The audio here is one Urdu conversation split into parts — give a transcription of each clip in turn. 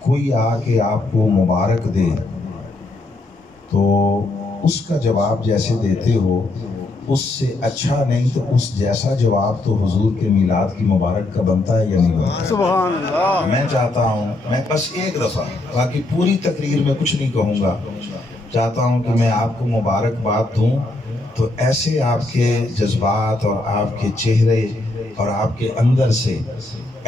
کوئی آ کے آپ کو مبارک دے تو اس کا جواب جیسے دیتے ہو اس سے اچھا نہیں تو اس جیسا جواب تو حضور کے میلاد کی مبارک کا بنتا ہے یا نہیں بنتا؟ سبحان اللہ۔ میں چاہتا ہوں، میں بس ایک دفعہ، باقی پوری تقریر میں کچھ نہیں کہوں گا، چاہتا ہوں کہ میں آپ کو مبارکباد دوں تو ایسے آپ کے جذبات اور آپ کے چہرے اور آپ کے اندر سے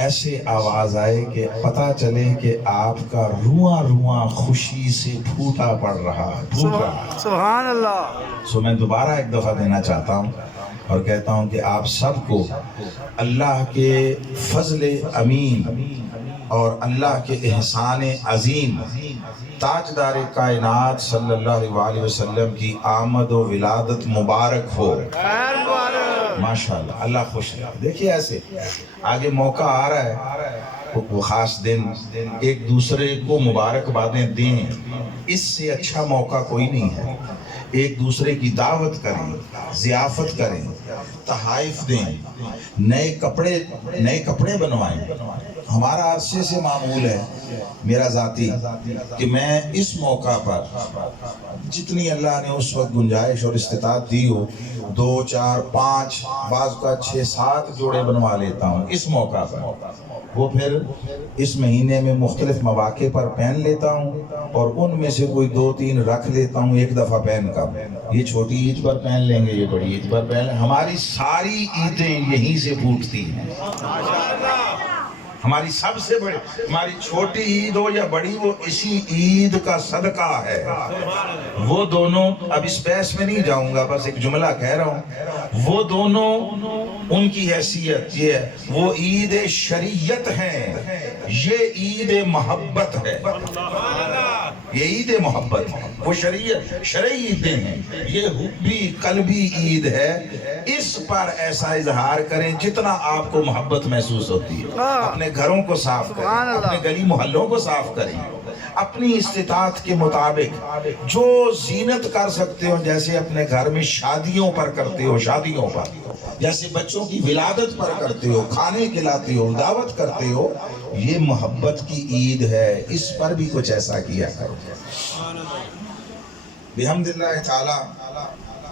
ایسے آواز آئے کہ پتہ چلے کہ آپ کا رواں رواں خوشی سے پھوٹا پڑ رہا ہے۔ سبحان اللہ۔ سو میں دوبارہ ایک دفعہ دینا چاہتا ہوں اور کہتا ہوں کہ آپ سب کو اللہ کے فضل امین اور اللہ کے احسان عظیم تاجدار کائنات صلی اللہ علیہ وسلم کی آمد و ولادت مبارک ہو۔ ماشاءاللہ، اللہ خوش ہے۔ دیکھیے ایسے آگے موقع آ رہا ہے، وہ خاص دن ایک دوسرے کو مبارکبادیں دیں، اس سے اچھا موقع کوئی نہیں ہے۔ ایک دوسرے کی دعوت کریں، ضیافت کریں، تحائف دیں، نئے کپڑے بنوائیں۔ ہمارا عرصے سے معمول ہے میرا ذاتی کہ میں اس موقع پر جتنی اللہ نے اس وقت گنجائش اور استطاعت دی ہو 2 4 5 بعض کا 6 7 جوڑے بنوا لیتا ہوں اس موقع پر، وہ پھر اس مہینے میں مختلف مواقع پر پہن لیتا ہوں اور ان میں سے کوئی 2 3 رکھ لیتا ہوں ایک دفعہ پہن کر۔ یہ چھوٹی عید پر پہن لیں گے، یہ بڑی عید پر پہن لیں گے۔ ہماری ساری عیدیں یہیں سے پھوٹتی ہیں، ہماری سب سے بڑی، ہماری چھوٹی عید ہو یا بڑی، وہ اسی عید کا صدقہ ہے۔ وہ دونوں، اب اس بحث میں نہیں جاؤں گا، بس ایک جملہ کہہ رہا ہوں، وہ دونوں ان کی حیثیت یہ ہے، وہ عید شریعت ہیں، یہ عید محبت ہے۔ یہ عید محبت ہے، وہ شرعی عیدیں ہیں، یہ حبی قلبی عید ہے۔ اس پر ایسا اظہار کریں جتنا آپ کو محبت محسوس ہوتی ہے۔ اپنے گھروں کو صاف کریں، اپنے گلی محلوں کو صاف کریں، اپنی استطاعت کے مطابق جو زینت کر سکتے ہو، جیسے اپنے گھر میں شادیوں پر کرتے ہو، شادیوں پر جیسے بچوں کی ولادت پر کرتے ہو، کھانے کھلاتے ہو، دعوت کرتے ہو، یہ محبت کی عید ہے، اس پر بھی کچھ ایسا کیا کرو۔ بحمد اللہ تعالی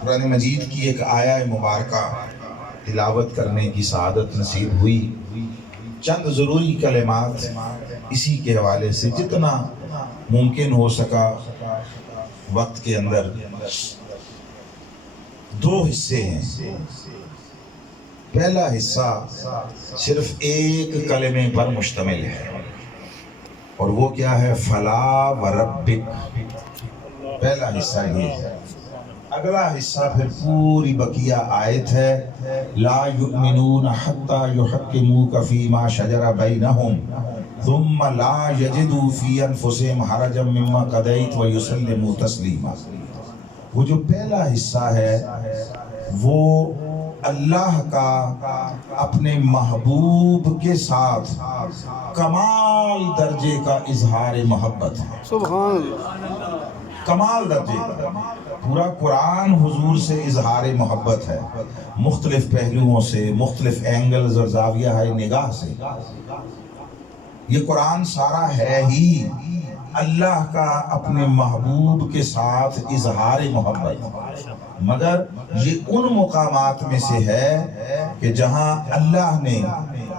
قرآن مجید کی ایک آیہ مبارکہ تلاوت کرنے کی سعادت نصیب ہوئی۔ چند ضروری کلمات اسی کے حوالے سے جتنا ممکن ہو سکا وقت کے اندر۔ 2 حصے ہیں، پہلا حصہ صرف ایک کلمے پر مشتمل ہے اور وہ کیا ہے؟ فلا وربک۔ پہلا حصہ یہ ہے۔ اگلا حصہ پھر پوری بقیہ آیت ہے، لا یؤمنون حتی یحکموک فیما شجر بینہم ثم لا یجدوا فی انفسہم حرجا مما قضیت ویسلموا تسلیما۔ وہ جو پہلا حصہ ہے وہ اللہ کا اپنے محبوب کے ساتھ کمال درجے کا اظہار محبت ہے۔ سبحان اللہ۔ کمال درجے کا پورا قرآن حضور سے اظہار محبت ہے، مختلف پہلوؤں سے، مختلف اینگلز اور زاویہ نگاہ سے۔ یہ قرآن سارا ہے ہی اللہ کا اپنے محبوب کے ساتھ اظہار محبت، مگر یہ ان مقامات میں سے ہے کہ جہاں اللہ نے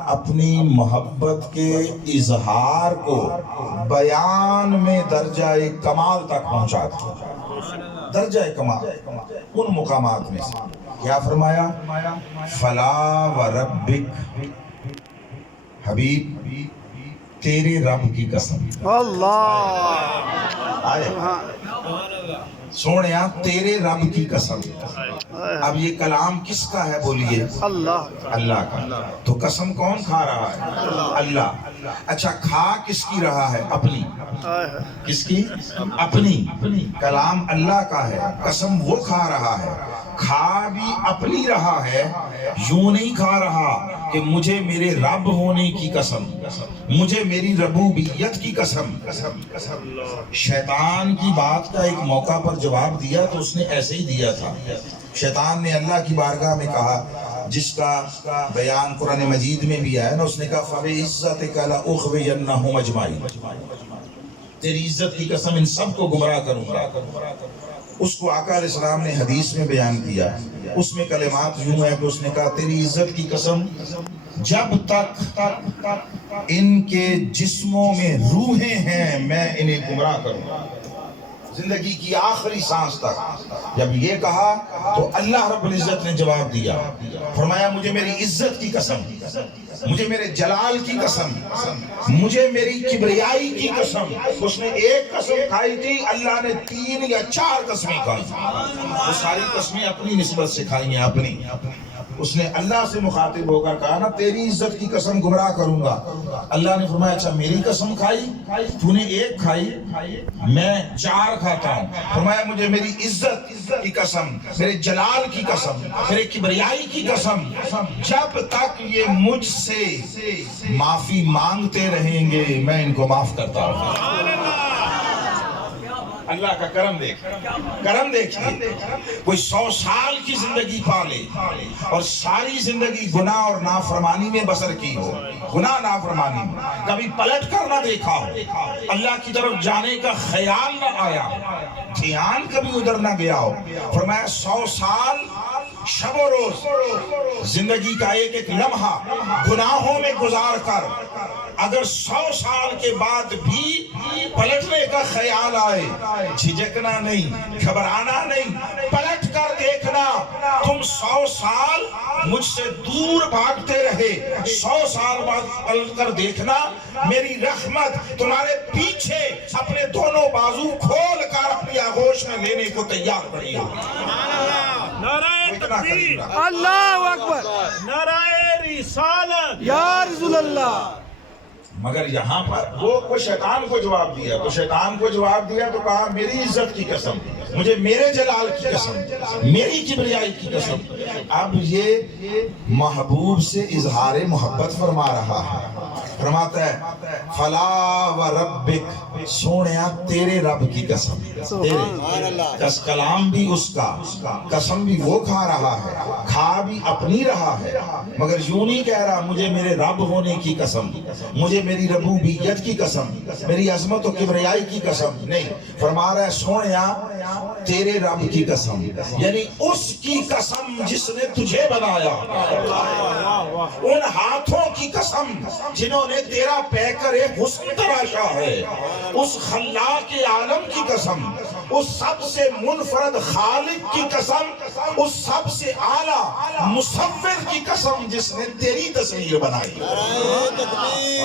اپنی محبت کے اظہار کو بیان میں درجہ کمال تک پہنچا دیا۔ درجہ کمال ان مقامات میں سے کیا فرمایا؟ فلا وربک، حبیب تیرے رب کی قسم۔ اللہ آئے سونیا تیرے رب کی قسم۔ اب یہ کلام کس کا ہے بولیے؟ اللہ کا۔ تو قسم کون کھا رہا ہے؟ اللہ۔ اچھا کھا کس کی رہا ہے؟ اپنی۔ کس کی؟ اپنی۔ کلام اللہ کا ہے، قسم وہ کھا رہا ہے، کھا بھی اپنی رہا ہے۔ یوں نہیں کھا رہا کہ مجھے میرے رب ہونے کی قسم، مجھے میری ربوبیت کی قسم۔ شیطان کی بات کا ایک موقع پر جواب دیا تو اس نے ایسے ہی دیا تھا۔ شیطان نے اللہ کی بارگاہ میں کہا، جس کا بیان قرآن مجید میں بھی آیا نا، اس نے کہا فَبِعِزَّتِكَ لَأُغْوِيَنَّهُمْ أَجْمَعِينَ۔ تیری عزت کی قسم ان سب کو گمراہ کروں گا. اس کو آقا علیہ السلام نے حدیث میں بیان کیا. اس میں کلمات یوں ہے کہ اس نے کہا تیری عزت کی قسم جب تک ان کے جسموں میں روحیں ہیں میں انہیں گمراہ کروں گا. زندگی کی آخری سانس تک جب یہ کہا تو اللہ رب العزت نے جواب دیا. فرمایا مجھے میری عزت کی قسم, مجھے میرے جلال کی قسم, مجھے میری کبریائی کی قسم. اس نے ایک قسم کھائی تھی, اللہ نے 3 یا 4 قسمیں کھائی. وہ ساری قسمیں اپنی نسبت سے کھائی ہیں اپنی. اس نے اللہ سے مخاطب ہو کر کہا نا تیری عزت کی قسم گمراہ کروں گا. اللہ نے فرمایا اچھا میری قسم کھائی, تو نے 1 کھائی, میں 4 کھاتا ہوں. فرمایا مجھے میری عزت کی قسم, میرے جلال کی قسم, میرے کبریائی کی قسم, جب تک یہ مجھ سے معافی مانگتے رہیں گے میں ان کو معاف کرتا ہوں. اللہ کا کرم دیکھیے. کوئی 100 سال کی زندگی پالے اور ساری زندگی گناہ اور نافرمانی میں بسر کی ہو, گناہ نافرمانی میں کبھی پلٹ کر نہ دیکھا ہو, اللہ کی طرف جانے کا خیال نہ آیا, دھیان کبھی ادھر نہ گیا ہو. فرمایا 100 سال شب و روز زندگی کا ایک ایک لمحہ گناہوں میں گزار کر اگر 100 سال کے بعد بھی پلٹنے کا خیال آئے, جھجکنا نہیں, گھبرانا نہیں, پلٹ کر دیکھنا. تم 100 سال مجھ سے دور بھاگتے رہے, 100 سال بعد پلٹ کر دیکھنا میری رحمت تمہارے پیچھے اپنے دونوں بازو کھول کر اپنی آغوش میں لینے کو تیار پڑی ہو. نعرہ تکبیر, اللہ اکبر, نعرہ رسالت, یا رسول اللہ. مگر یہاں پر وہ شیطان کو جواب دیا, تو شیطان کو جواب دیا تو کہا میری عزت کی قسم, مجھے میرے جلال کی قسم, میری کبریائی کی قسم. اب یہ محبوب سے اظہار محبت فرما رہا ہے. فرماتا ہے فلا و ربک, سونیا تیرے رب کی قسم, تیرے کلام بھی اس کا, قسم بھی وہ کھا رہا ہے, کھا بھی اپنی رہا ہے, مگر یوں نہیں کہہ رہا مجھے میرے رب ہونے کی قسم, مجھے میری ربوبیت کی قسم, میری عظمت و کبریائی کی قسم نہیں. فرما رہا ہے سونیا تیرے رب کی قسم, یعنی اس کی قسم جس نے تجھے بنایا, ان ہاتھوں کی قسم جنہوں نے تیرا پیکر حسن تراشا ہے, اس خلاق عالم کی قسم, اس سب سے منفرد خالق کی قسم, اس سب سے اعلیٰ مصور کی قسم جس نے تیری تصویر بنائی.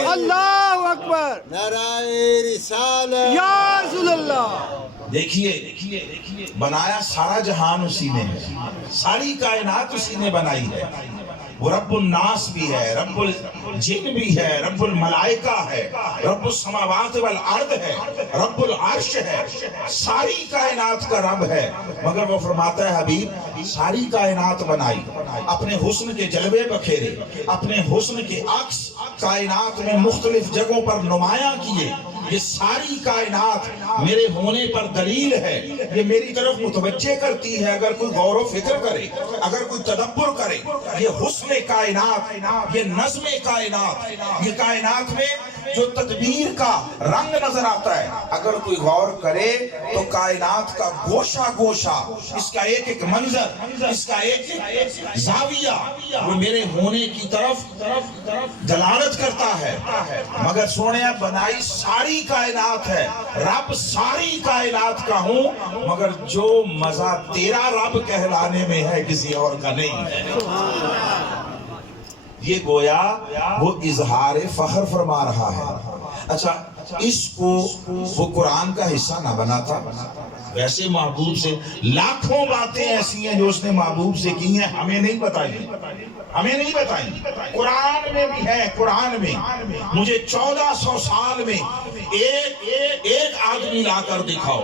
اللہ اکبر, نعرہ رسالت, یا رسول اللہ. دیکھیے بنایا سارا جہان اسی نے ہے, ساری کائنات اسی نے بنائی ہے. وہ رب الناس بھی ہے, رب الجن بھی ہے, رب الملائکہ ہے, رب السماوات والارض ہے, رب العرش ہے, ساری کائنات کا رب ہے. مگر وہ فرماتا ہے حبیب ساری کائنات بنائی, اپنے حسن کے جلوے بکھیرے, اپنے حسن کے عکس کائنات میں مختلف جگہوں پر نمایاں کیے. یہ ساری کائنات میرے ہونے پر دلیل ہے, یہ میری طرف متوجہ کرتی ہے. اگر کوئی غور و فکر کرے, اگر کوئی تدبر کرے, یہ حسن کائنات, یہ نظم کائنات, یہ کائنات میں جو تدبیر کا رنگ نظر آتا ہے, اگر کوئی غور کرے تو کائنات کا گوشہ گوشہ, اس کا ایک ایک منظر, اس کا ایک ایک زاویہ وہ میرے ہونے کی طرف دلالت کرتا ہے. مگر سونے بنائی ساری کائنات ہے, رب ساری کائنات کا ہوں, مگر جو مزہ تیرا رب کہلانے میں ہے کسی اور کا نہیں ہے. یہ گویا وہ اظہار فخر فرما رہا ہے. اچھا اس کو وہ قرآن کا حصہ نہ بناتا, ویسے محبوب سے لاکھوں باتیں ایسی ہیں جو اس نے محبوب سے کی ہیں, ہمیں نہیں بتائی, ہمیں نہیں بتائیں. قرآن میں بھی ہے, قرآن میں مجھے 1400 سال میں ایک آدمی لا کر دکھاؤ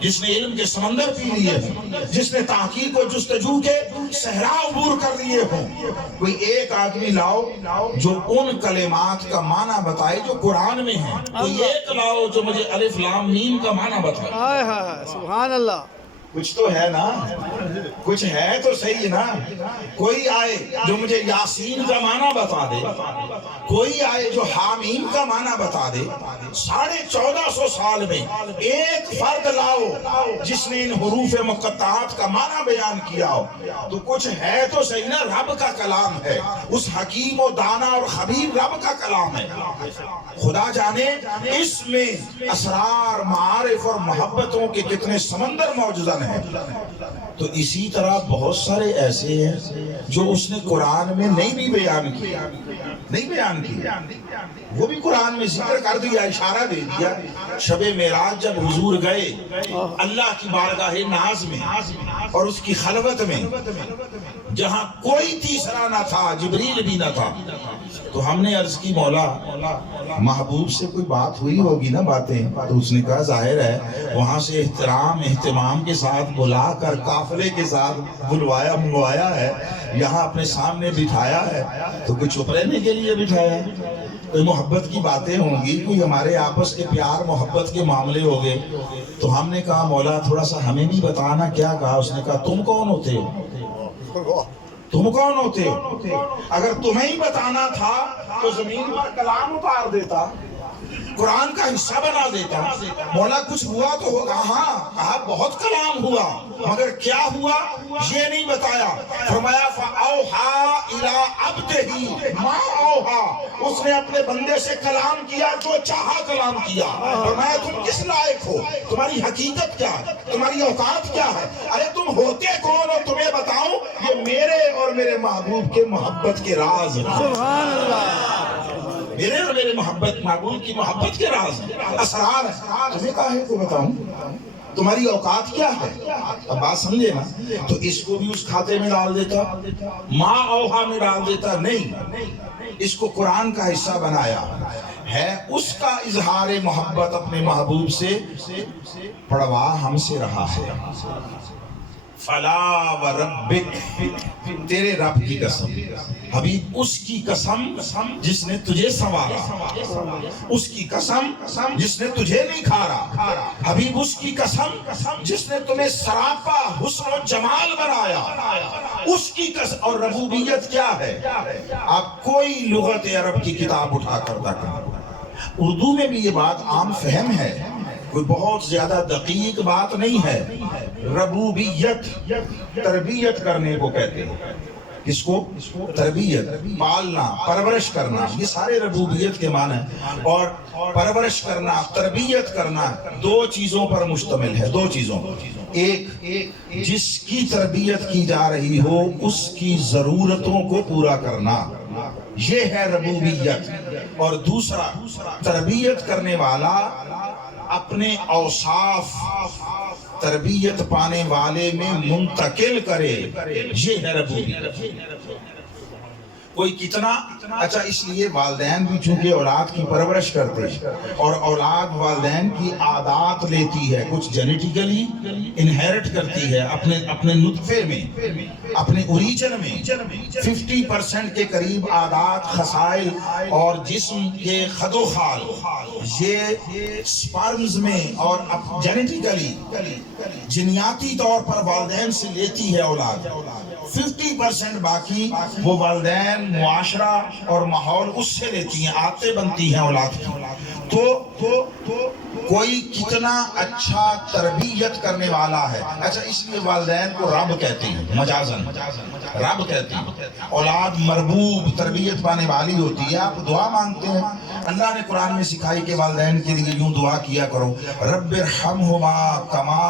جس نے علم کے سمندر پی لیے ہوں, جس نے تحقیق و جستجو کے صحرا عبور کر لیے ہوں. کوئی ایک آدمی لاؤ جو ان کلمات کا معنی بتائے جو قرآن میں ہیں. کوئی ایک لاؤ جو مجھے الف لام میم کا معنی بتائے. ہائے ہائے, سبحان اللہ. کچھ تو ہے نا، کچھ ہے تو صحیح نا. کوئی آئے جو مجھے یاسین کا معنی بتا دے، کوئی آئے جو حامیم کا معنی بتا دے. 1450 سال میں ایک فرد لاؤ جس نے ان حروف مقطعات کا معنی بیان کیا ہو تو کچھ ہے تو صحیح نا. رب کا کلام ہے، اس حکیم و دانا اور خبیر رب کا کلام ہے. خدا جانے اس میں اسرار، معارف اور محبتوں کے کتنے سمندر موجود ہیں. تو اسی طرح بہت سارے ایسے ہیں جو اس نے قرآن میں نہیں بھی بیان کیا، نہیں بیان کیا، وہ بھی قرآن میں ذکر کر دیا، اشارہ دے دیا. شب معراج جب حضور گئے اللہ کی بارگاہ ناز میں اور اس کی خلوت میں، جہاں کوئی تیسرا نہ تھا، جبریل بھی نہ تھا، تو ہم نے عرض کی مولا محبوب سے کوئی بات ہوئی ہوگی نا باتیں. تو اس نے کہا ظاہر ہے وہاں سے اہتمام کے ساتھ بلا کر قافلے کے ساتھ بلوایا منگوایا ہے، یہاں اپنے سامنے بٹھایا ہے، تو کوئی چپ رہنے کے لیے بٹھایا ہے. کوئی محبت کی باتیں ہوں گی، کوئی ہمارے آپس کے پیار محبت کے معاملے ہو گئے. تو ہم نے کہا مولا تھوڑا سا ہمیں بھی بتانا. کیا کہا اس نے؟ کہا تم کون ہوتے ہو؟ تم کون ہوتے ہو؟ اگر تمہیں ہی بتانا تھا تو زمین پر کلام اتار دیتا، قرآن کا حصہ بنا دیتا. مولا کچھ ہوا تو ہوگا. ہاں کہا بہت کلام ہوا، مگر کیا ہوا یہ نہیں بتایا. فرمایا فَأَوْحَا إِلَىٰ عَبْدِهِ مَا أَوْحَا، اس نے اپنے بندے سے کلام کیا جو چاہا کلام کیا. فرمایا تم کس لائق ہو، تمہاری حقیقت کیا ہے، تمہاری اوقات کیا ہے؟ ارے تم ہوتے کون ہو تمہیں بتاؤں؟ یہ میرے اور میرے محبوب کے محبت کے راز ہیں. سبحان اللہ. میرے اور میرے محبوب کی محبت کے راز ہیں، اسرار ہیں. تمہیں کہا ہے تو بتاؤں تمہاری اوقات کیا ہے. اب بات سمجھے نا. تو اس کو بھی اس کھاتے میں ڈال دیتا، ما اوہا میں ڈال دیتا. نہیں، اس کو قرآن کا حصہ بنایا ہے. اس کا اظہار محبت اپنے محبوب سے پڑوا ہم سے رہا ہے. فلا وربک، تیرے رب کی قسم. حبیب اس کی قسم جس نے تجھے سنوارا، اس کی قسم جس نے تجھے نہیں کھارا. حبیب اس کی قسم جس نے تمہیں سراپا حسن و جمال بنایا، اس کی قسم. اور ربوبیت کیا ہے؟ آپ کوئی لغت عرب کی کتاب اٹھا کر دیکھیں، اردو میں بھی یہ بات عام فہم ہے، کوئی بہت زیادہ دقیق بات نہیں ہے. ربوبیت تربیت کرنے کو کہتے ہیں. کس کو؟ تربیت، پالنا، پرورش کرنا، یہ سارے ربوبیت کے معنی ہیں. اور پرورش کرنا، تربیت کرنا دو چیزوں پر مشتمل ہے. دو چیزوں، ایک جس کی تربیت کی جا رہی ہو اس کی ضرورتوں کو پورا کرنا، یہ ہے ربوبیت. اور دوسرا تربیت کرنے والا اپنے اوصاف تربیت پانے والے میں منتقل کرے، یہ ہے ربوبیت. کوئی کتنا اچھا. اس لیے والدین بھی چونکہ اولاد کی پرورش کرتے ہیں اور اولاد والدین کی عادات لیتی ہے، کچھ جینیٹیکلی انہیرٹ کرتی ہے اپنے نطفے میں، اپنے اوریجن میں. 50% کے قریب عادات، خصائل اور جسم کے خد و خال یہ سپرمز میں اور جینیٹیکلی جنیاتی طور پر والدین سے لیتی ہے اولاد. 50% باقی وہ والدین، معاشرہ اور ماحول اس سے لیتی ہیں، عادتیں بنتی ہیں اولاد کی. تو کوئی کتنا اچھا تربیت کرنے والا ہے. اچھا اس لیے والدین کو رب کہتے ہیں، مجازن رب کہتے ہیں. اولاد مربوب تربیت پانے والی ہوتی ہے. آپ دعا مانگتے ہیں، اللہ نے قرآن میں سکھائی کہ والدین کے لیے یوں دعا کیا کرو، رب ارحمہما کما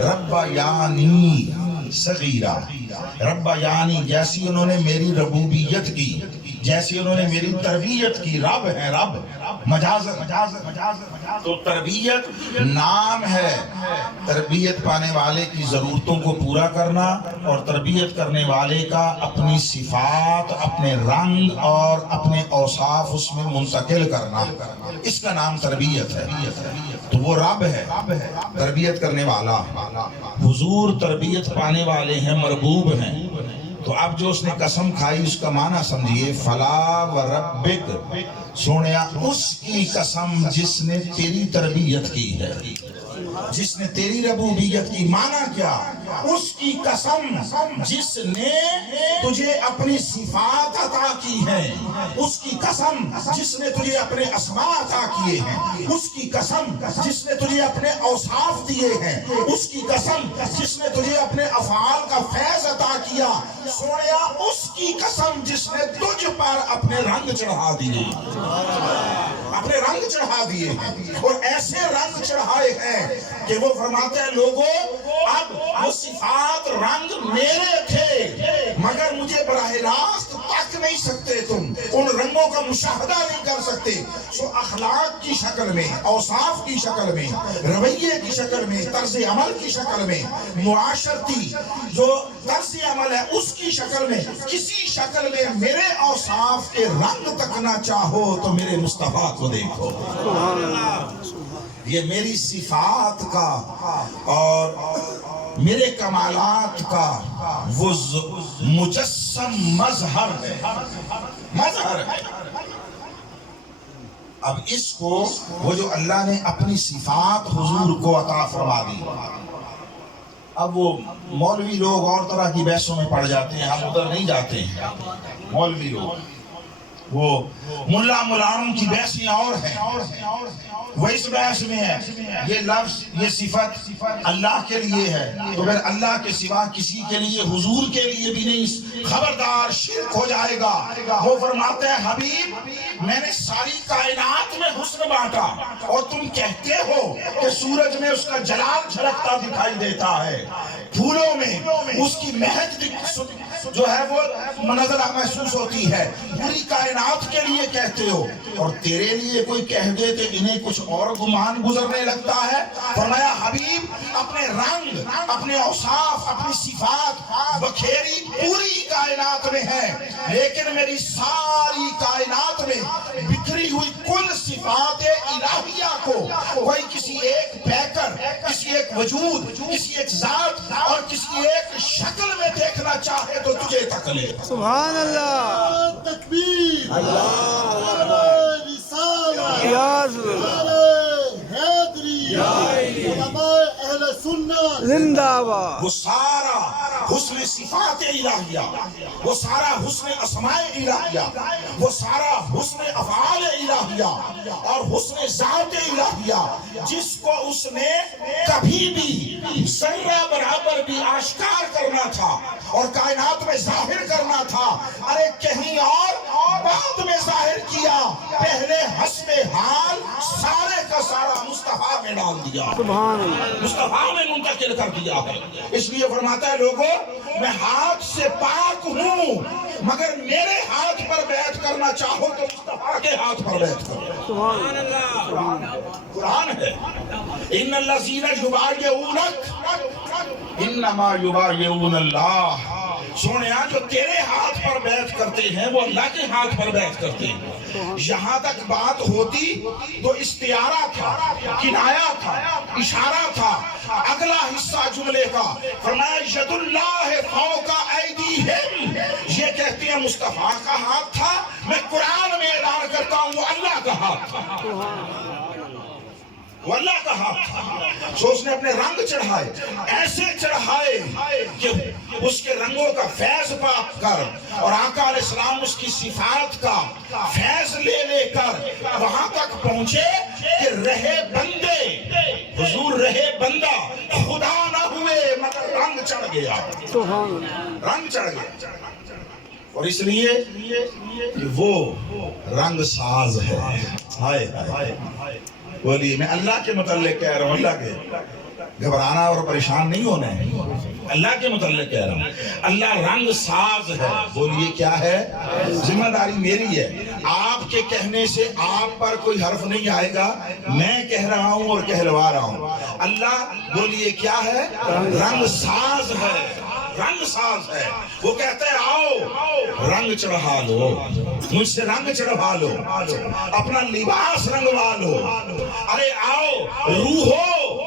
ربیانی صغیرہ. ربا یعنی جیسی انہوں نے میری ربوبیت کی، جیسی انہوں نے میری تربیت کی. رب ہے، رب مجازت. تو تربیت نام ہے تربیت پانے والے کی ضرورتوں کو پورا کرنا اور تربیت کرنے والے کا اپنی صفات، اپنے رنگ اور اپنے اوصاف اس میں منتقل کرنا، اس کا نام تربیت ہے. تو وہ رب ہے تربیت کرنے والا. حضور تربیت پانے والے ہیں، مربوب ہیں. تو اب جو اس نے قسم کھائی اس کا معنی سمجھیے، فلا وربک، سونیا اس کی قسم جس نے تیری تربیت کی ہے. جس نے تیری ربوبیت کی مانا کیا، اس کی قسم جس نے تجھے اپنی صفات عطا کی ہیں، اس کی قسم جس نے تجھے اپنے اسماء عطا کیے ہیں، اس کی قسم جس نے تجھے اپنے اوصاف دیے ہیں، اس کی قسم جس نے تجھے اپنے افعال کا فیض عطا کیا، سوڑیا اس کی قسم جس نے تجھ پر اپنے رنگ چڑھا دیے، اپنے رنگ چڑھا دیے ہیں، اور ایسے رنگ چڑھائے ہیں کہ وہ فرماتے ہیں لوگوں اب وہ صفات رنگ میرے تھے مگر مجھے براہ راست تک نہیں سکتے، تم ان رنگوں کا مشاہدہ نہیں کر سکتے، سو اخلاق کی شکل میں، اوصاف کی شکل میں، رویے کی شکل میں، طرز عمل کی شکل میں، معاشرتی جو طرز عمل ہے اس کی شکل میں، کسی شکل میں میرے اوصاف کے رنگ تک نہ چاہو تو میرے مصطفیٰ کو دیکھو۔ یہ میری صفات کا اور میرے کمالات کا وہ مجسم مظہر ہے، مظہر ہے۔ اب اس کو وہ جو اللہ نے اپنی صفات حضور کو عطا فرما دی، اب وہ مولوی لوگ اور طرح کی بحثوں میں پڑ جاتے ہیں، ہم ادھر نہیں جاتے ہیں۔ مولوی لوگ وہ ملا ملائم کی بحثیں اور ہیں، وہ اس بحث میں ہے یہ لفظ یہ صفت اللہ کے لیے ہے تو پھر اللہ کے سوا کسی کے لیے حضور کے لیے بھی نہیں، خبردار شرک ہو جائے گا۔ وہ فرماتے ہیں حبیب میں نے ساری کائنات میں حسن بانٹا اور تم کہتے ہو کہ سورج میں اس کا جلال جھلکتا دکھائی دیتا ہے، پھولوں میں اس کی مہک جو ہے وہ نظر محسوس ہوتی ہے، پوری کائنات کے لیے کہتے ہو اور تیرے لیے کوئی کہہ دے تو انہیں کچھ اور گمان گزرنے لگتا ہے۔ فرمایا حبیب اپنے رنگ، اپنے اوصاف، اپنی صفات بکھیری پوری کائنات میں ہے، لیکن میری ساری کائنات میں بکھری ہوئی کل صفات الہیہ کو کوئی کسی ایک پیکر، کسی ایک وجود، کسی ایک ذات اور کسی ایک شکل میں دیکھنا چاہے تو تجھے تک لے۔ سبحان اللہ، تکبیر، اللہ رسالہ، یا رسول اللہ، حیدری، علماء اہل سنت زندہ باد۔ وہ سارا حسن صفات الہیہ، وہ سارا حسن اسماء الہیہ، وہ سارا حسن افعال الہیہ اور حسن ذات الہیہ جس کو اس نے کبھی بھی ذرہ برابر بھی آشکار کرنا تھا اور کائنات میں ظاہر کرنا تھا، ارے کہیں اور بعد میں ظاہر کیا، پہلے حسب حال سارے کا سارا مصطفیٰ میں ڈال دیا، سبحان اللہ، مصطفیٰ میں منتقل کر دیا ہے۔ اس لیے فرماتا ہے لوگوں میں ہاتھ سے پاک ہوں مگر میرے ہاتھ پر بیعت کرنا چاہو تو مصطفیٰ کے ہاتھ پر بیعت کرو۔ سبحان اللہ، قرآن ہے ان الذین یبایعونک انما یبایعون اللہ، سونیا جو تیرے ہاتھ پر بیعت کرتے ہیں وہ اللہ کے ہاتھ پر بیعت کرتے ہیں۔ یہاں تک بات ہوتی تو استعارہ تھا، کنایا تھا، اشارہ تھا، اگلا حصہ جملے کا فرمایا ید اللہ فوق ایدیہم، یہ کہتے ہیں مصطفیٰ کا ہاتھ تھا، میں قرآن میں اعلان کرتا ہوں وہ اللہ کا ہاتھ تھا، وہ اللہ کا ہاتھ تھا۔ سو اس نے اپنے رنگ چڑھائے، ایسے چڑھائے کہ اس کے رنگوں کا فیض پا کر اور آقا علیہ السلام اس کی صفات کا فیض لے لے کر وہاں تک پہنچے کہ رہے بندے، حضور رہے بندہ، خدا نہ ہوئے مگر رنگ چڑھ گیا، سبحان اللہ، رنگ چڑھ گیا۔ اور اس لیے کہ وہ رنگ ساز ہے، ہائے ہائے بولیے میں اللہ کے متعلق کہہ رہا ہوں، اللہ کے گھبرانا اور پریشان نہیں ہونا ہے، اللہ کے متعلق کہہ رہا ہوں، اللہ رنگ ساز ہے۔ بولیے کیا ہے؟ ذمہ داری میری ہے، آپ کے کہنے سے آپ پر کوئی حرف نہیں آئے گا، میں کہہ رہا ہوں اور کہلوا رہا ہوں۔ اللہ بولیے کیا ہے؟ رنگ ساز ہے، رنگ ساز ہے۔ وہ کہتے ہیں آؤ رنگ چڑھا لو، مجھ سے رنگ چڑھوا لو، اپنا لباس رنگوا لو، ارے آؤ روحو،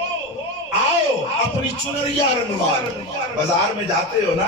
آؤ اپنی چنریاں رنگوا لو۔ بازار میں جاتے ہو نا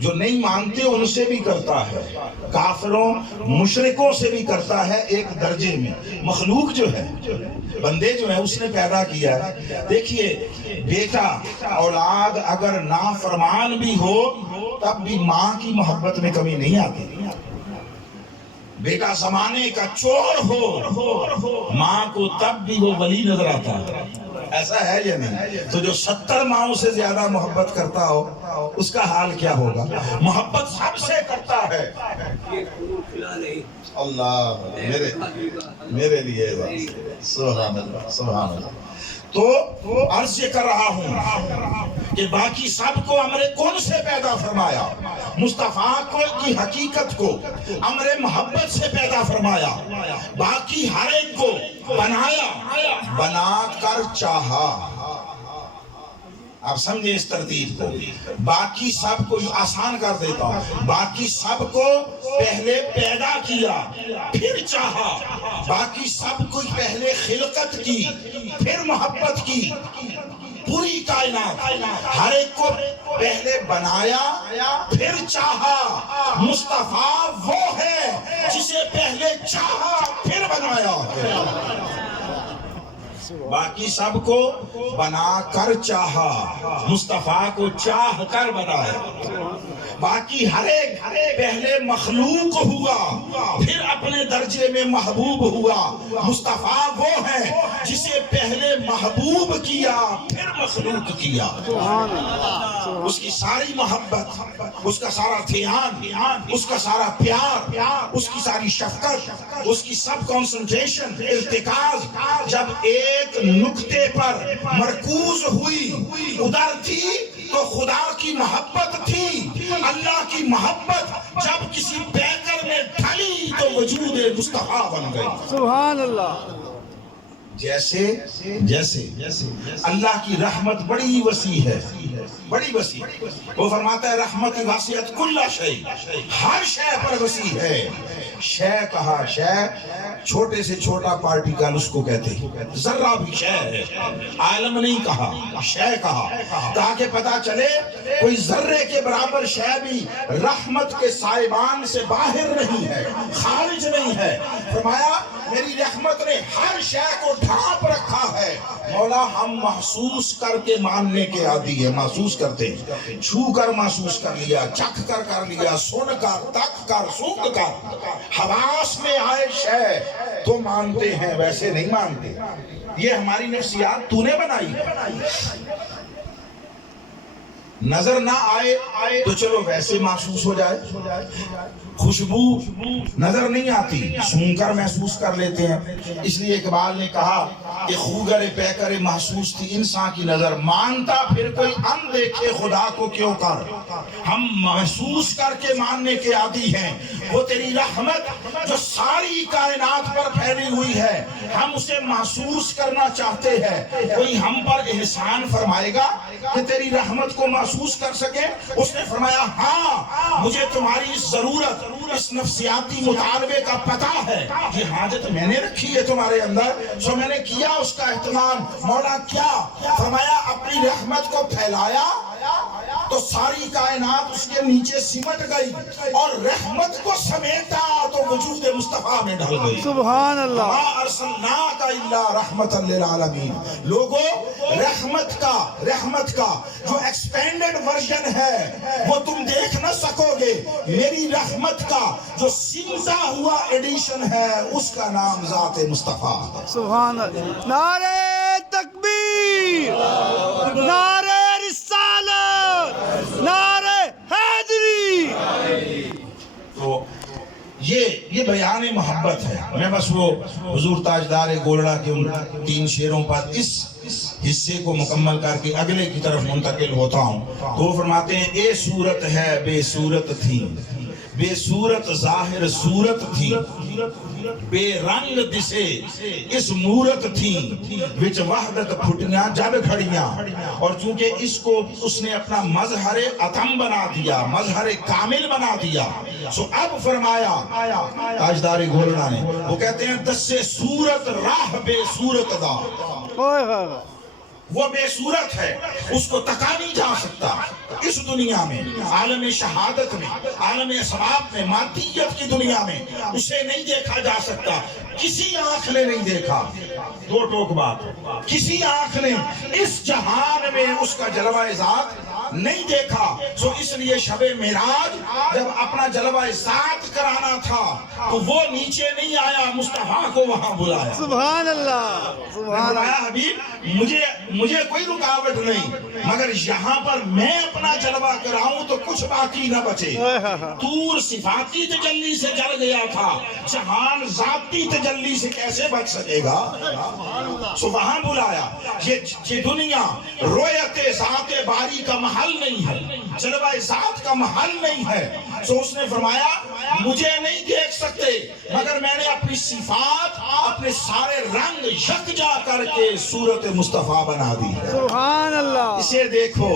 جو نہیں مانتے ان سے بھی کرتا ہے، کافروں مشرکوں سے بھی کرتا ہے ایک درجے میں۔ مخلوق جو ہے، بندے جو ہیں، اس نے پیدا کیا ہے۔ دیکھیے بیٹا اولاد اگر نافرمان بھی ہو تب بھی ماں کی محبت میں کمی نہیں آتی۔ بیٹا زمانے کا چور ہو ماں کو تب بھی وہ ولی نظر آتا ہے، ایسا ہے یا نہیں؟ تو جو 70 ماؤں سے زیادہ محبت کرتا ہو اس کا حال کیا ہوگا؟ محبت سب سے کرتا ہے۔ اللہ میرے لیے سبحان اللہ سبحان اللہ۔ تو عرض یہ کر رہا ہوں کہ باقی سب کو امر کن سے پیدا فرمایا، مصطفیٰ کو کی حقیقت کو امر محبت سے پیدا فرمایا، باقی ہر ایک کو بنایا، بنا کر چاہا۔ آپ سمجھیں اس ترتیب کو، باقی سب کو آسان کر دیتا ہوں، باقی سب کو پہلے پیدا کیا پھر چاہا، باقی سب کو پہلے خلقت کی پھر محبت کی، پوری کائنات ہر ایک کو پہلے بنایا پھر چاہا۔ مصطفیٰ وہ ہے جسے پہلے چاہا پھر بنایا ہے، باقی سب کو بنا کر چاہا، مصطفیٰ کو چاہ کر بنایا۔ باقی ہر ایک پہلے مخلوق ہوا پھر اپنے درجے میں محبوب ہوا۔ مصطفیٰ وہ ہے جسے پہلے محبوب کیا پھر مخلوق کیا۔ اس کی ساری محبت، اس کا سارا دھیان، اس کا سارا پیار، اس کی ساری شفقت، اس کی سب کنسنٹریشن، ارتکاز جب ایک نقطے پر مرکوز ہوئی، ادھر تھی تو خدا کی محبت تھی۔ اللہ کی محبت جب کسی بیکر میں ڈھلی تو وجود مصطفیٰ بن گئی۔ سبحان اللہ۔ جیسے اللہ کی رحمت بڑی وسیع ہے، بڑی وسیع۔ وہ فرماتا ہے رحمت واسعت کل شیء، ہر شے پر وسیع ہے۔ شے کہا، شے چھوٹے سے چھوٹا پارٹیکل اس کو کہتے ہیں، ذرہ بھی شے ہے، عالم نہیں کہا، شے کہا، تاکہ پتا چلے کوئی ذرے کے برابر شے بھی رحمت کے سائبان سے باہر نہیں ہے، خارج نہیں ہے۔ فرمایا میری رحمت نے ہر شے کو ڈھانپ رکھا ہے۔ مولا ہم محسوس کر کے ماننے کے عادی ہے، محسوس کرتے ہیں، چھو کر محسوس کر لیا، چکھ کر کر لیا، سن کر، تک کر، سونگ کر، حواس میں آئے شے تو مانتے ہیں، ویسے نہیں مانتے۔ یہ ہماری نفسیات تو نے بنائی ہے۔ نظر نہ آئے تو چلو ویسے محسوس ہو جائے، خوشبو نظر نہیں آتی، سون کر محسوس کر لیتے ہیں۔ اس لیے اقبال نے کہا کہ خوگر پیکر محسوس تھی انسان کی نظر، مانتا پھر کوئی ان دیکھے خدا کو کیوں کر۔ ہم محسوس کر کے ماننے کے عادی ہیں۔ وہ تیری رحمت جو ساری کائنات پر پھیلی ہوئی ہے، ہم اسے محسوس کرنا چاہتے ہیں۔ کوئی ہم پر احسان فرمائے گا کہ تیری رحمت کو محسوس کر سکے؟ اس نے فرمایا ہاں مجھے تمہاری ضرورت، اس نفسیاتی مطالبے کا پتہ ہے، یہ حاجت میں نے رکھی ہے تمہارے اندر، سو میں نے کیا اس کا اہتمام۔ مولا کیا فرمایا؟ اپنی رحمت کو پھیلایا تو ساری کائنات اس کے نیچے سمٹ گئی، اور رحمت کو سمیٹا تو وجود مصطفیٰ میں ڈھل گئی۔ سبحان اللہ۔ وَمَا أَرْسَلْنَاكَ إِلَّا رَحْمَةً لِلْعَالَمِينَ۔ لوگوں رحمت کا جو ایکسپینڈڈ ورژن ہے وہ تم دیکھ نہ سکو گے، میری رحمت کا جو سمٹا ہوا ایڈیشن ہے اس کا نام ذات مصطفیٰ۔ سبحان اللہ۔ نعرہ تکبیر، نعرہ رسالت، نعرہ حیدری۔ تو یہ بیان محبت ہے۔ میں بس وہ حضور تاجدار گولڑا کے ان 3 شعروں پر اس حصے کو مکمل کر کے اگلے کی طرف منتقل ہوتا ہوں۔ تو وہ فرماتے ہیں اے صورت ہے بے صورت تھی، بے صورت ظاہر صورت تھی، بے رنگ دسے اس مورت تھی، وچ وحدت پھٹیاں جب کھڑیاں۔ اور چونکہ اس کو اس نے اپنا مظہر اتم بنا دیا، مظہر کامل بنا دیا، سو اب فرمایا تاجدار گولڑا نے، وہ کہتے ہیں دسے صورت راہ بے صورت دا، وہ بے صورت ہے، اس کو تکا نہیں جا سکتا اس دنیا میں، عالم شہادت میں، عالم اسباب میں، مادیت کی دنیا میں اسے نہیں دیکھا جا سکتا، کسی آنکھ نے نہیں دیکھا، دو ٹوک بات، کسی آنکھ نے اس جہان میں اس کا جلوہ ذات نہیں دیکھا۔ سو اس لیے شب معراج جب اپنا جلوہ ذات کرانا تھا تو وہ نیچے نہیں آیا، مصطفیٰ کو وہاں بلایا۔ سبحان اللہ، سبحان اللہ۔ بلایا حبیب مجھے کوئی رکاوٹ نہیں، مگر یہاں پر میں اپنا جلوہ کراؤں تو کچھ باقی نہ بچے۔ طور صفاتی تجلی سے جل گیا تھا، جہان ذاتی تجلی سے کیسے بچ سکے گا؟ سو وہاں بلایا۔ یہ دنیا رویت ذات باری کا محل نہیں ہے، جلوہ ذات کا محل نہیں ہے۔ سو اس نے فرمایا مجھے نہیں دیکھ سکتے، مگر میں نے اپنی صفات، اپنے سارے رنگ یکجا کر کے صورت مصطفیٰ بنا دی۔ سبحان اللہ۔ اسے دیکھو،